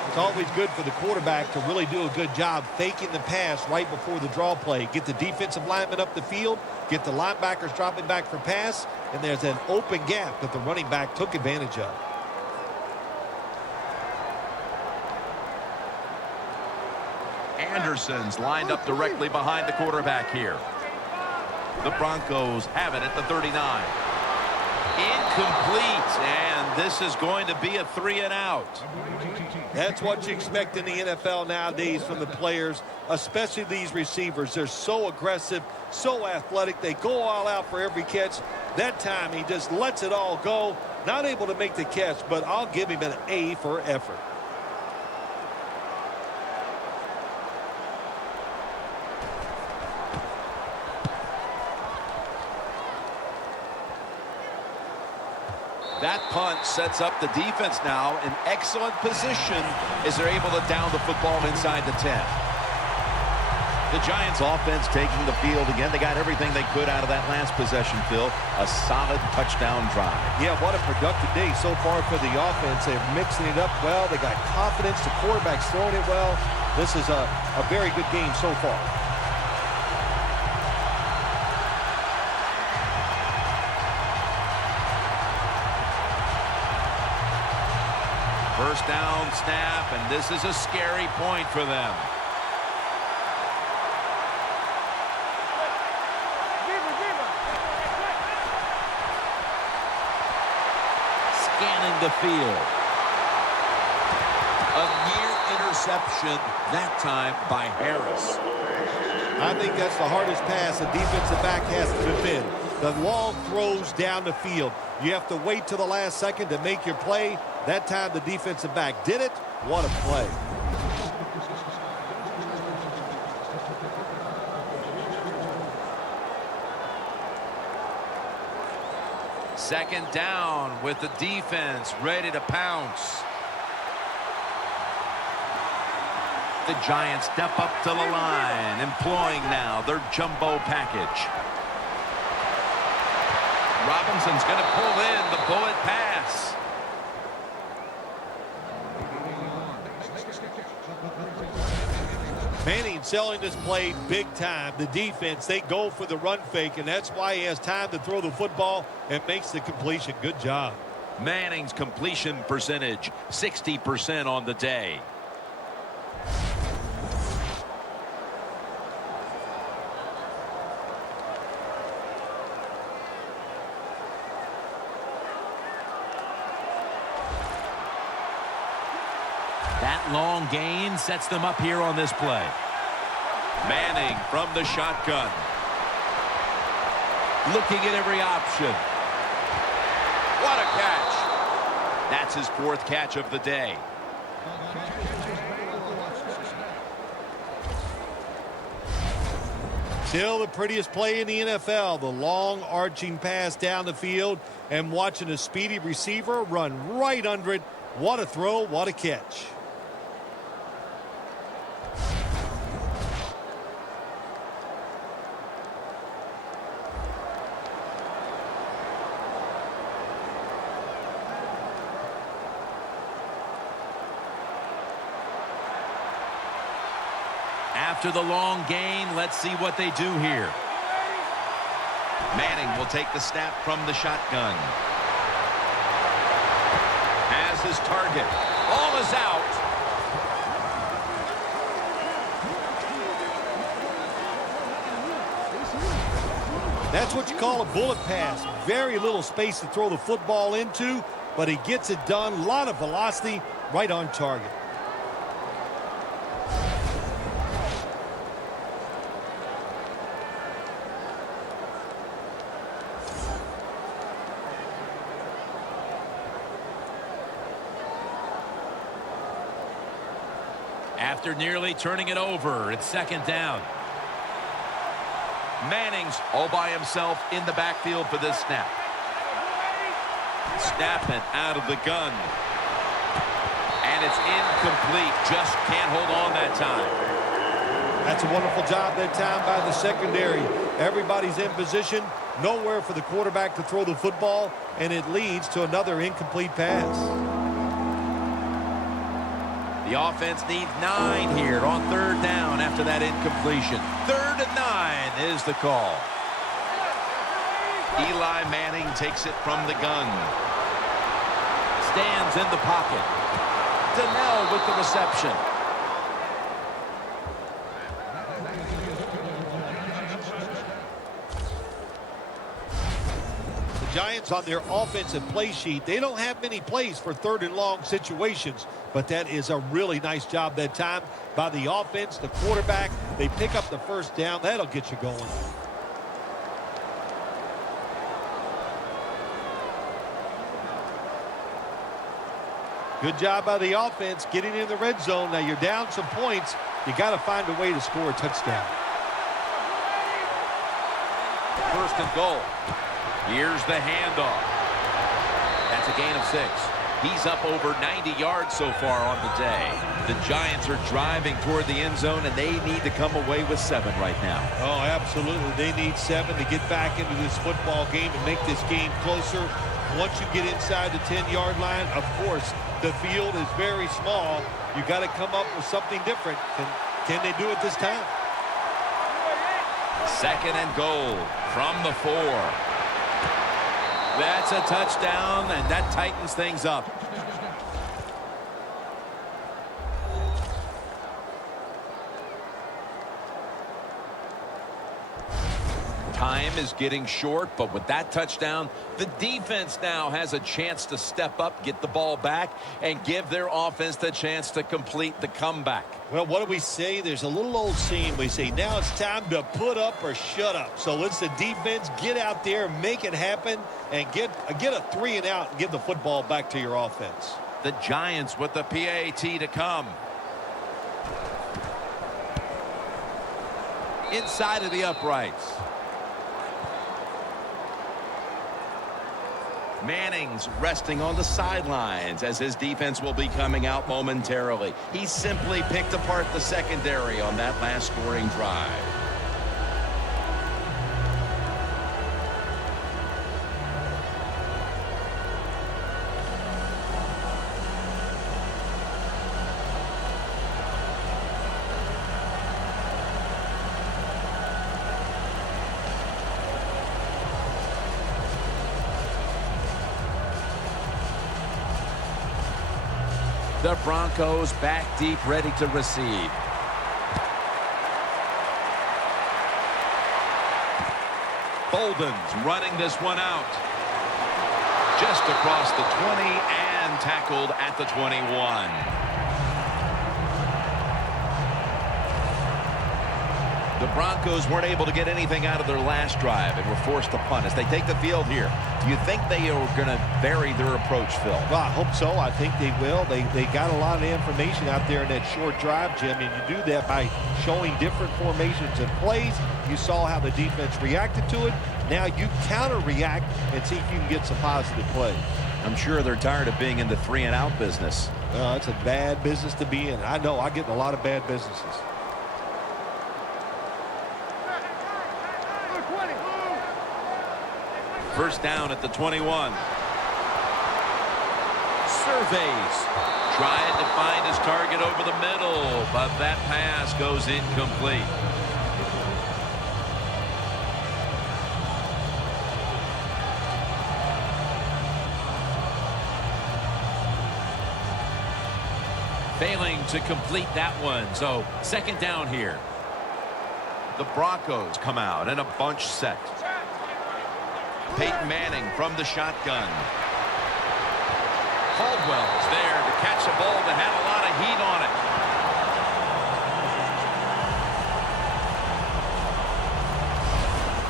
It's always good for the quarterback to really do a good job faking the pass right before the draw play. Get the defensive lineman up the field, get the linebackers dropping back for pass, and there's an open gap that the running back took advantage of. Anderson's lined up directly behind the quarterback here. The Broncos have it at the 39. Incomplete, and this is going to be a 3-and-out. That's what you expect in the NFL nowadays from the players, especially these receivers. They're so aggressive, so athletic. They go all out for every catch. That time he just lets it all go. Not able to make the catch, but I'll give him an A for effort. That punt sets up the defense now in excellent position as they're able to down the football inside the 10. The Giants offense taking the field again. They got everything they could out of that last possession, Phil. A solid touchdown drive. Yeah, what a productive day so far for the offense. They're mixing it up well. They got confidence. The quarterback's throwing it well. This is a very good game so far. First down snap, and this is a scary point for them. Scanning the field. A near interception, that time by Harris. I think that's the hardest pass a defensive back has to defend. The long throws down the field. You have to wait till the last second to make your play. That time the defensive back did it. What a play. Second down with the defense ready to pounce. The Giants step up to the line, employing now their jumbo package. Robinson's going to pull in the bullet pass. Manning selling this play big time. The defense, they go for the run fake, and that's why he has time to throw the football and makes the completion. Good job. Manning's completion percentage, 60% on the day. That long gain sets them up here on this play. Manning from the shotgun. Looking at every option. What a catch. That's his 4th catch of the day. Still the prettiest play in the NFL. The long arching pass down the field and watching a speedy receiver run right under it. What a throw, what a catch. After the long gain, let's see what they do here. Manning will take the snap from the shotgun. Has his target. Ball is out. That's what you call a bullet pass. Very little space to throw the football into, but he gets it done. A lot of velocity, right on target. After nearly turning it over, it's second down. Manning's all by himself in the backfield for this snap. Snapping out of the gun. And it's incomplete. Just can't hold on that time. That's a wonderful job that time by the secondary. Everybody's in position. Nowhere for the quarterback to throw the football, and it leads to another incomplete pass. The offense needs 9 here on third down after that incompletion. 3rd and 9 is the call. Eli Manning takes it from the gun. Stands in the pocket. Donnell with the reception. Giants on their offensive play sheet, they don't have many plays for 3rd and long situations, but that is a really nice job that time by the offense, the quarterback. They pick up the first down. That'll get you going. Good job by the offense getting in the red zone. Now you're down some points. You got to find a way to score a touchdown. 1st and goal. Here's the handoff. That's a gain of 6. He's up over 90 yards so far on the day. The Giants are driving toward the end zone, and they need to come away with 7 right now. Oh, absolutely. They need 7 to get back into this football game and make this game closer. Once you get inside the 10-yard line, of course, the field is very small. You got to come up with something different. Can they do it this time? 2nd and goal from the 4. That's a touchdown, and that tightens things up. Time is getting short, but with that touchdown, the defense now has a chance to step up, get the ball back, and give their offense the chance to complete the comeback. Well, what do we say? There's a little old saying. We say, now it's time to put up or shut up. So let's the defense get out there, make it happen, and get a 3 and out and give the football back to your offense. The Giants with the PAT to come. Inside of the uprights. Manning's resting on the sidelines as his defense will be coming out momentarily. He simply picked apart the secondary on that last scoring drive. The Broncos back deep, ready to receive. Bolden's running this one out. Just across the 20 and tackled at the 21. The Broncos weren't able to get anything out of their last drive and were forced to punt as they take the field here. Do you think they are going to vary their approach, Phil? Well, I hope so. I think they will. They got a lot of information out there in that short drive, Jim, and you do that by showing different formations and plays. You saw how the defense reacted to it. Now you counter-react and see if you can get some positive plays. I'm sure they're tired of being in the 3-and-out business. It's a bad business to be in. I know. I get in a lot of bad businesses. First down at the 21. Surveys. Trying to find his target over the middle, but that pass goes incomplete. Failing to complete that one, so second down here. The Broncos come out in a bunch set. Peyton Manning from the shotgun. Caldwell's there to catch a ball that had a lot of heat on it.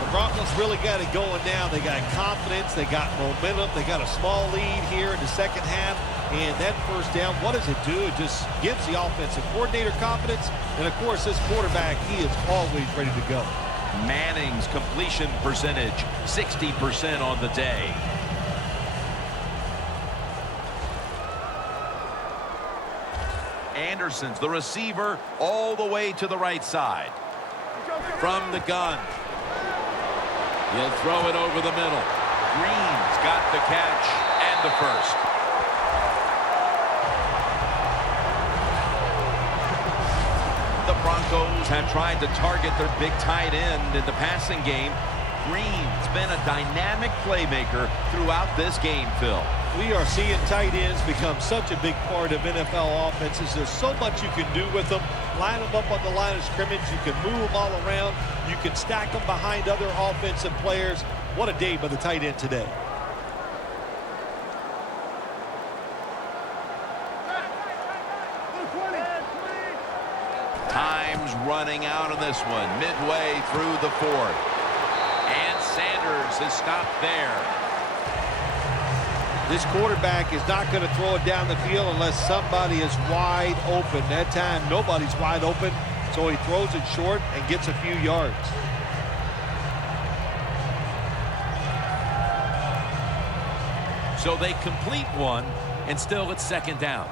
The Broncos really got it going now. They got confidence. They got momentum. They got a small lead here in the second half. And that first down, what does it do? It just gives the offensive coordinator confidence. And, of course, this quarterback, he is always ready to go. Manning's completion percentage, 60% on the day. Anderson's the receiver all the way to the right side. From the gun. He'll throw it over the middle. Green's got the catch and the first. The Broncos have tried to target their big tight end in the passing game. Green's been a dynamic playmaker throughout this game, Phil. We are seeing tight ends become such a big part of NFL offenses. There's so much you can do with them. Line them up on the line of scrimmage. You can move them all around. You can stack them behind other offensive players. What a day by the tight end today. Time's running out on this one, midway through the fourth. And Sanders is stopped there. This quarterback is not going to throw it down the field unless somebody is wide open. That time, nobody's wide open, so he throws it short and gets a few yards. So they complete one, and still it's second down.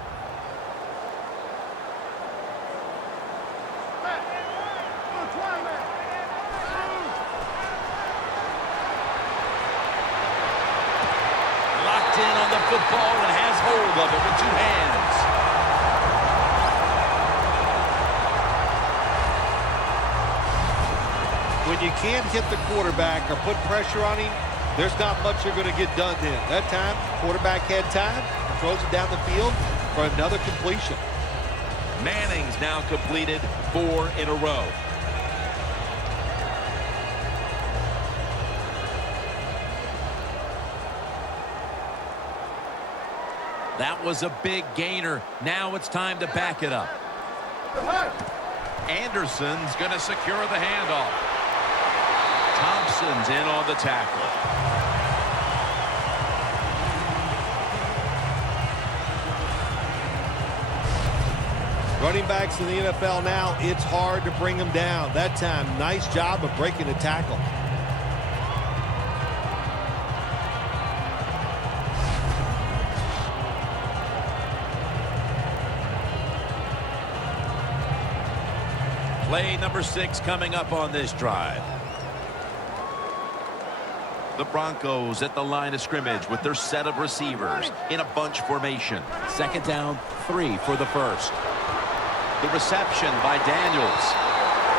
Locked in on the football and has hold of it with two hands. When you can't hit the quarterback or put pressure on him, there's not much you're going to get done then. That time, quarterback had time, throws it down the field for another completion. Manning's now completed 4 in a row. That was a big gainer. Now it's time to back it up. Anderson's going to secure the handoff. Thompson's in on the tackle. Running backs in the NFL now, it's hard to bring them down. That time, nice job of breaking the tackle. Play number 6 coming up on this drive. The Broncos at the line of scrimmage with their set of receivers in a bunch formation. Second down, 3 for the first. The reception by Daniels.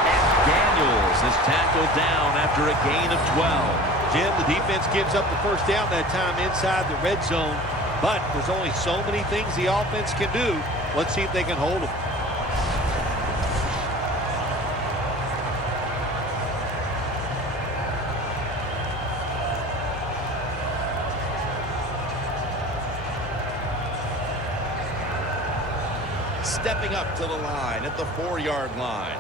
And Daniels is tackled down after a gain of 12. Jim, the defense gives up the first down that time inside the red zone, but there's only so many things the offense can do. Let's see if they can hold them. Stepping up to the line at the 4-yard line.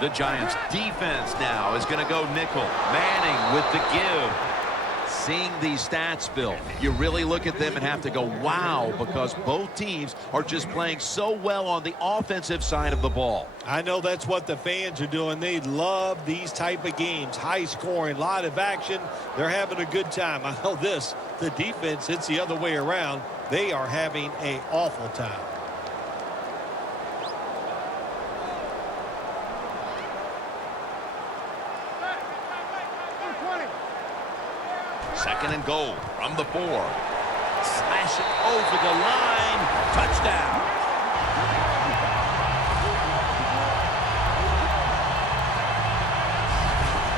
The Giants defense now is going to go nickel. Manning with the give. Seeing these stats, Bill, you really look at them and have to go, wow, because both teams are just playing so well on the offensive side of the ball. I know that's what the fans are doing. They love these type of games. High scoring, a lot of action. They're having a good time. I know this. The defense, it's the other way around. They are having an awful time. Second and goal from the 4. Slash it over the line. Touchdown.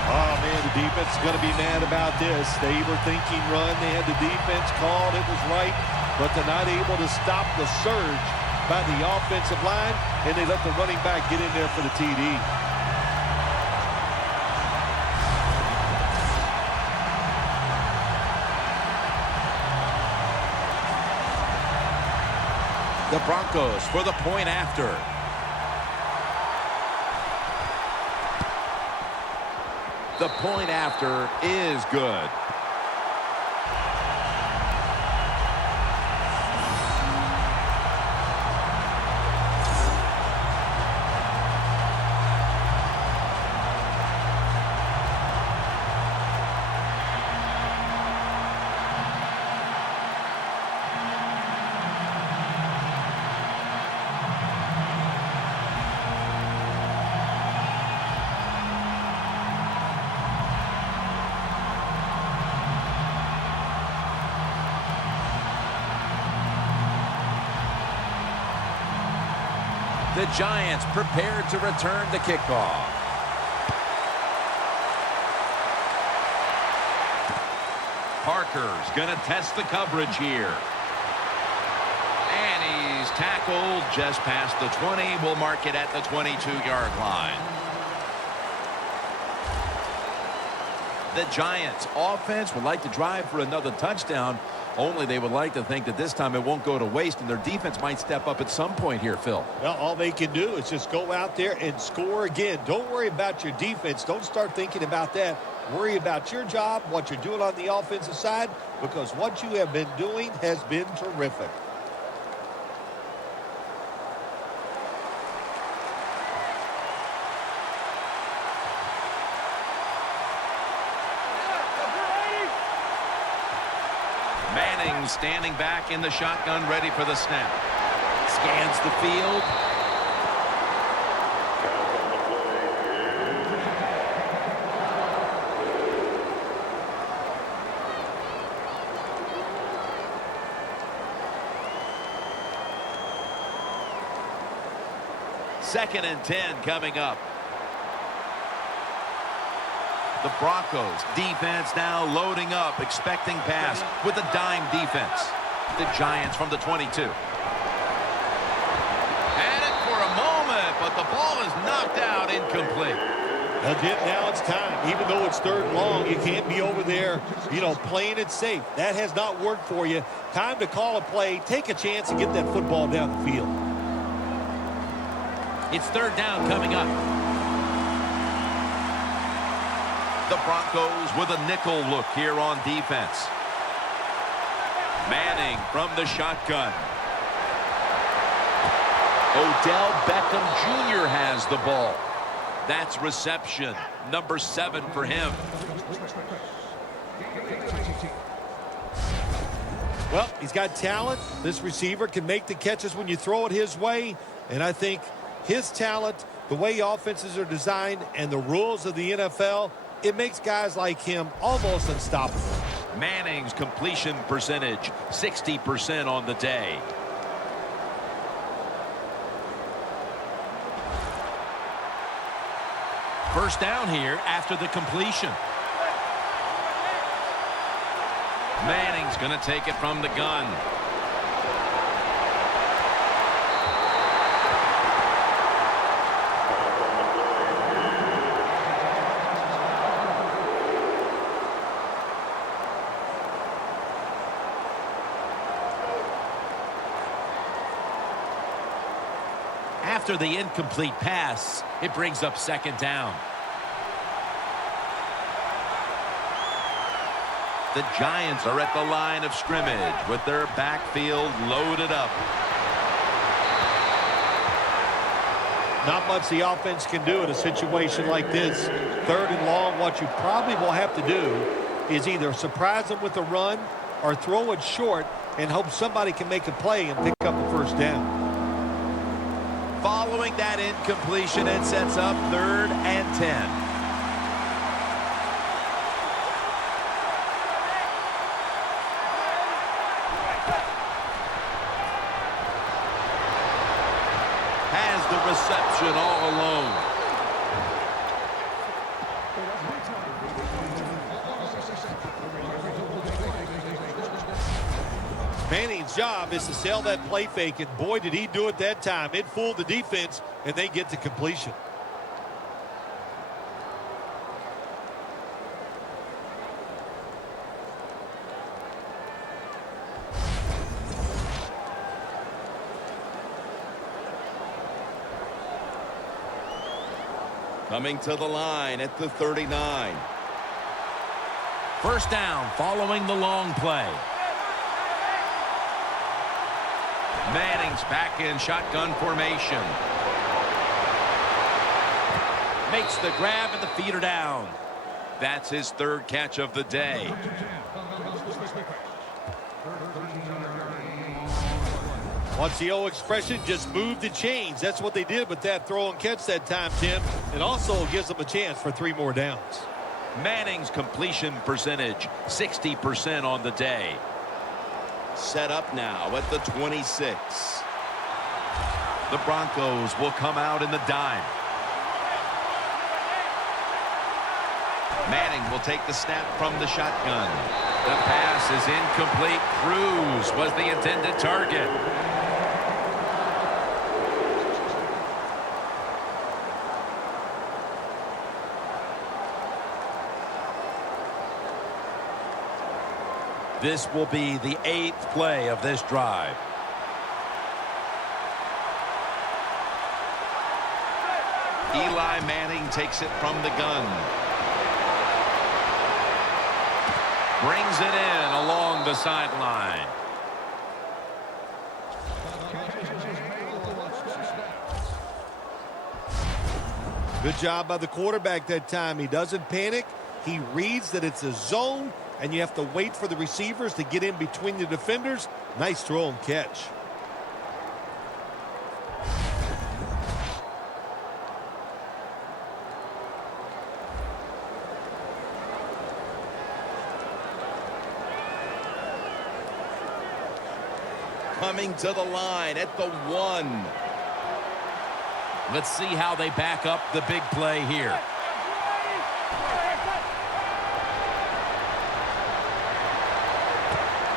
Oh, man, the defense is going to be mad about this. They were thinking run. They had the defense called. It was right, but they're not able to stop the surge by the offensive line, and they let the running back get in there for the TD. The Broncos for the point after. The point after is good. The Giants prepared to return the kickoff. Parker's going to test the coverage here. And he's tackled just past the 20. We'll mark it at the 22-yard line. The Giants offense would like to drive for another touchdown, only they would like to think that this time it won't go to waste, and their defense might step up at some point here, Phil. Well, all they can do is just go out there and score again. Don't worry about your defense. Don't start thinking about that. Worry about your job, what you're doing on the offensive side, because what you have been doing has been terrific. Manning standing back in the shotgun, ready for the snap. Scans the field. Second and 10 coming up. The Broncos defense now loading up, expecting pass with a dime defense. The Giants from the 22. Had it for a moment, but the ball is knocked out, incomplete. Now, Jim, now it's time. Even though it's third and long, you can't be over there, playing it safe. That has not worked for you. Time to call a play, take a chance, and get that football down the field. It's third down coming up. The Broncos with a nickel look here on defense. Manning from the shotgun. Odell Beckham Jr. has the ball. That's reception number 7 for him. Well, he's got talent. This receiver can make the catches when you throw it his way. And I think his talent, the way offenses are designed, and the rules of the NFL, it makes guys like him almost unstoppable. Manning's completion percentage, 60% on the day. First down here after the completion. Manning's going to take it from the gun. After the incomplete pass, it brings up second down. The Giants are at the line of scrimmage with their backfield loaded up. Not much the offense can do in a situation like this. Third and long, what you probably will have to do is either surprise them with a run or throw it short and hope somebody can make a play and pick up a first down. Following that incompletion, it sets up third and 10. the reception all alone. Manning's job is to sell that play fake, and boy, did he do it that time. It fooled the defense, and they get to completion. Coming to the line at the 39. First down following the long play. Manning's back in shotgun formation. Makes the grab and the feet are down. That's his third catch of the day. What's the old expression? Just move the chains. That's what they did with that throw and catch that time, Tim. It also gives them a chance for 3 more downs. Manning's completion percentage, 60% on the day. Set up now at the 26. The Broncos will come out in the dime. Manning will take the snap from the shotgun. The pass is incomplete. Cruz was the intended target. This will be the 8th play of this drive. Eli Manning takes it from the gun. Brings it in along the sideline. Good job by the quarterback that time. He doesn't panic. He reads that it's a zone, and you have to wait for the receivers to get in between the defenders. Nice throw and catch. Coming to the line at the 1. Let's see how they back up the big play here.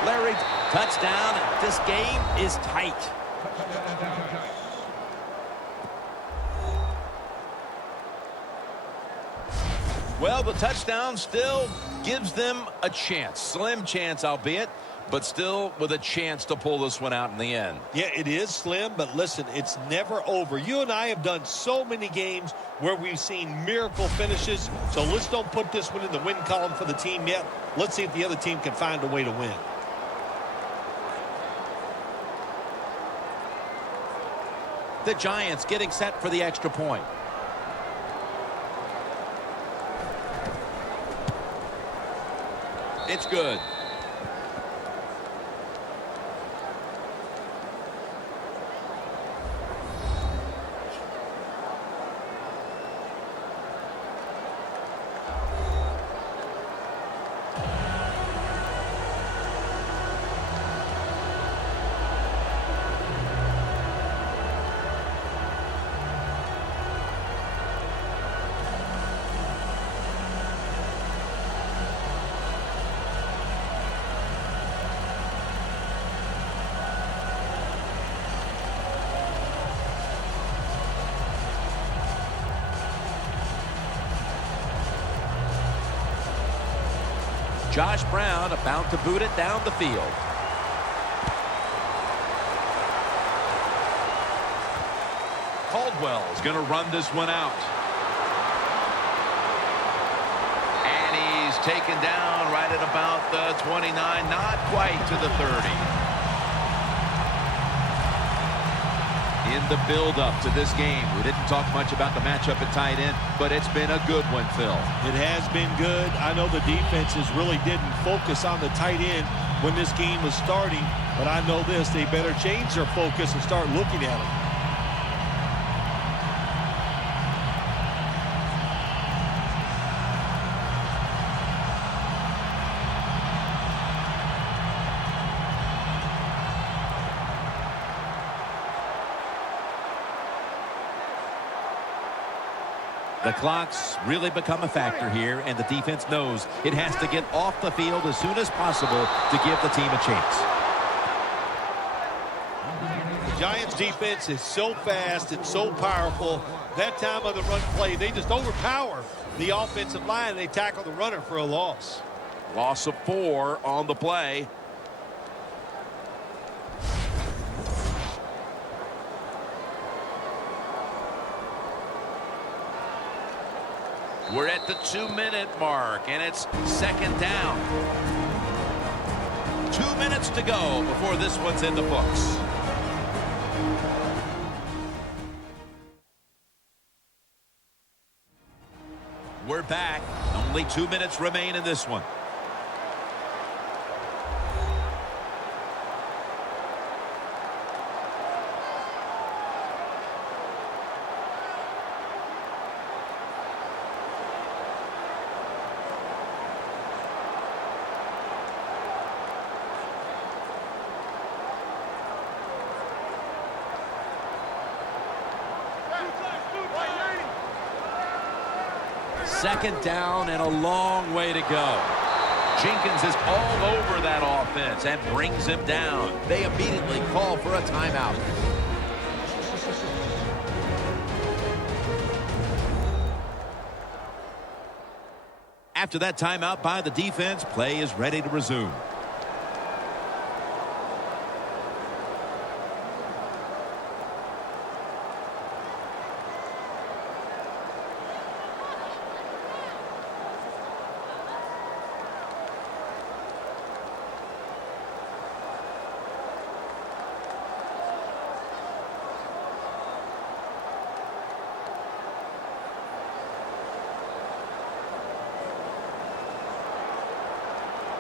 Larry, touchdown. This game is tight. Well, the touchdown still gives them a chance. Slim chance, albeit, but still with a chance to pull this one out in the end. Yeah, it is slim, but listen, it's never over. You and I have done so many games where we've seen miracle finishes, so let's don't put this one in the win column for the team yet. Let's see if the other team can find a way to win. The Giants getting set for the extra point. It's good. Josh Brown about to boot it down the field. Caldwell's going to run this one out. And he's taken down right at about the 29, not quite to the 30. In the build-up to this game, we didn't talk much about the matchup at tight end, but it's been a good one, Phil. It has been good. I know the defenses really didn't focus on the tight end when this game was starting, but I know this, they better change their focus and start looking at him. The clock's really become a factor here, and the defense knows it has to get off the field as soon as possible to give the team a chance. The Giants defense is so fast and so powerful. That time of the run play, they just overpower the offensive line. They tackle the runner for a loss. Loss of 4 on the play. We're at the 2-minute mark, and it's second down. 2 minutes to go before this one's in the books. We're back. Only 2 minutes remain in this one. Second down and a long way to go. Jenkins is all over that offense and brings him down. They immediately call for a timeout. After that timeout by the defense, play is ready to resume.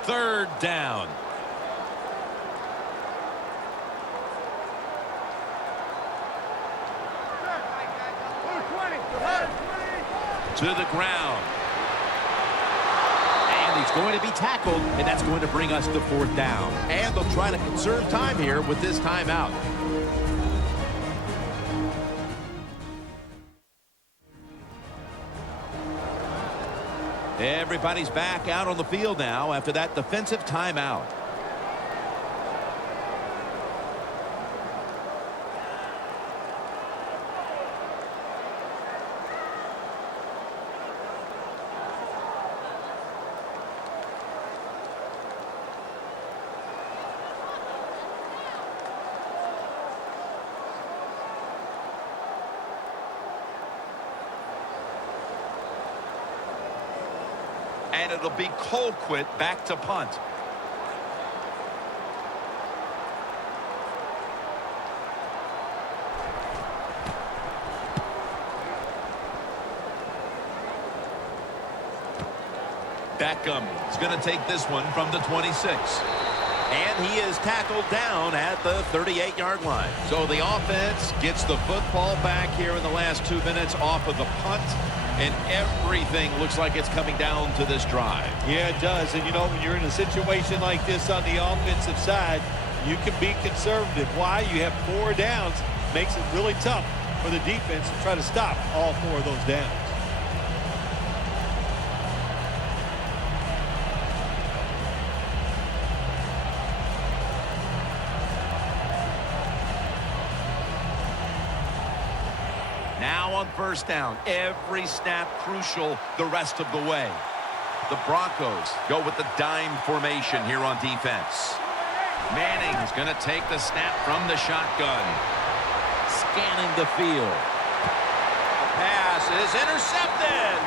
Third down. To the ground. And he's going to be tackled, and that's going to bring us to fourth down. And they'll try to conserve time here with this timeout. Everybody's back out on the field now after that defensive timeout. And it'll be Colquitt back to punt. Beckham is going to take this one from the 26. And he is tackled down at the 38-yard line. So the offense gets the football back here in the last 2 minutes off of the punt. And everything looks like it's coming down to this drive. Yeah, it does. And, you know, when you're in a situation like this on the offensive side, you can be conservative. Why? You have 4 downs. Makes it really tough for the defense to try to stop all 4 of those downs. Now on first down, every snap crucial the rest of the way. The Broncos go with the dime formation here on defense. Manning's going to take the snap from the shotgun. Scanning the field. Pass is intercepted.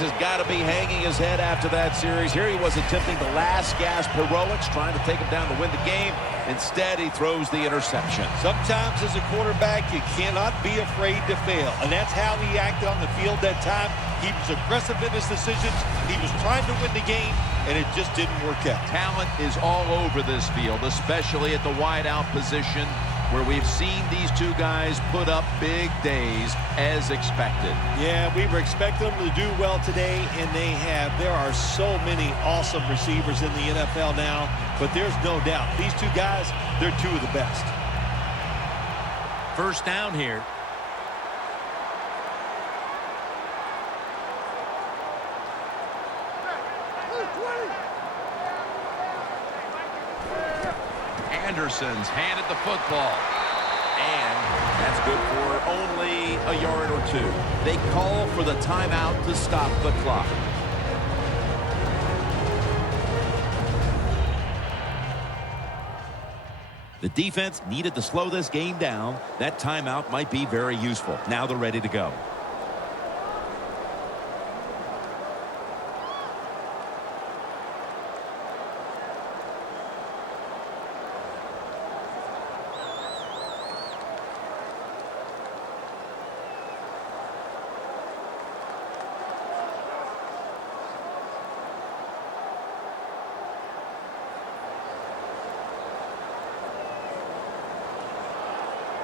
Has got to be hanging his head after that series. Here he was attempting the last gasp heroics, trying to take him down to win the game. Instead, he throws the interception. Sometimes as a quarterback, you cannot be afraid to fail. And that's how he acted on the field that time. He was aggressive in his decisions. He was trying to win the game, and it just didn't work out. Talent is all over this field, especially at the wideout position. where we've seen these two guys put up big days as expected. Yeah, we were expecting them to do well today, and they have. There are so many awesome receivers in the NFL now, but there's no doubt these two guys, they're two of the best. First down here. Anderson's handed the football. And that's good for only a yard or two. They call for the timeout to stop the clock. The defense needed to slow this game down. That timeout might be very useful. Now they're ready to go.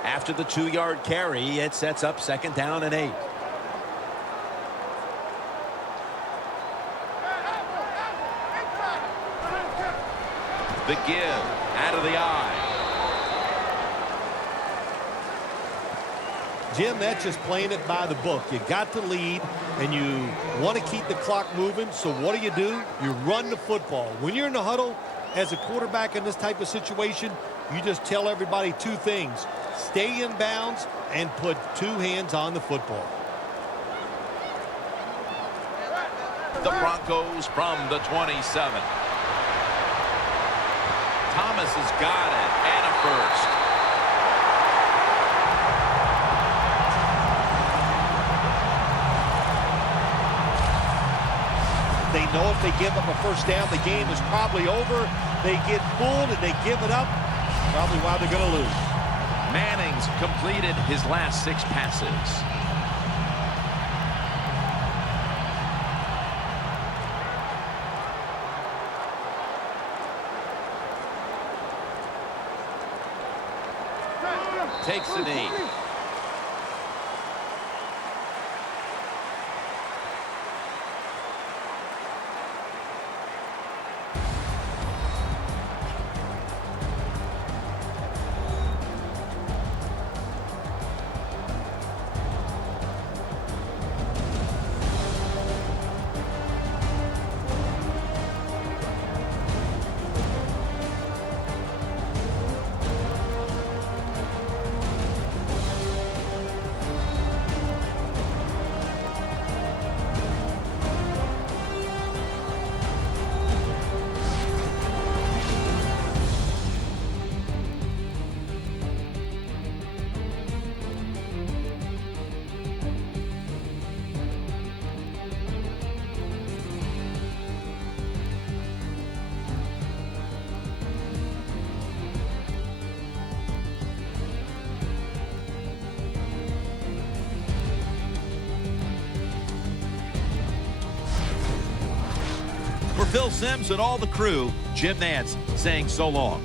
After the 2-yard carry, it sets up 2nd down and 8. The give out of the eye. Jim, that's just playing it by the book. You got to lead, and you want to keep the clock moving, so what do? You run the football. When you're in the huddle, as a quarterback in this type of situation, you just tell everybody two things. Stay in bounds and put 2 hands on the football. The Broncos from the 27. Thomas has got it, and a first. They know if they give up a first down, the game is probably over. They get fooled and they give it up. Probably why they're going to lose. Manning's completed his last 6 passes. Takes the knee. For Phil Simms and all the crew, Jim Nantz saying so long.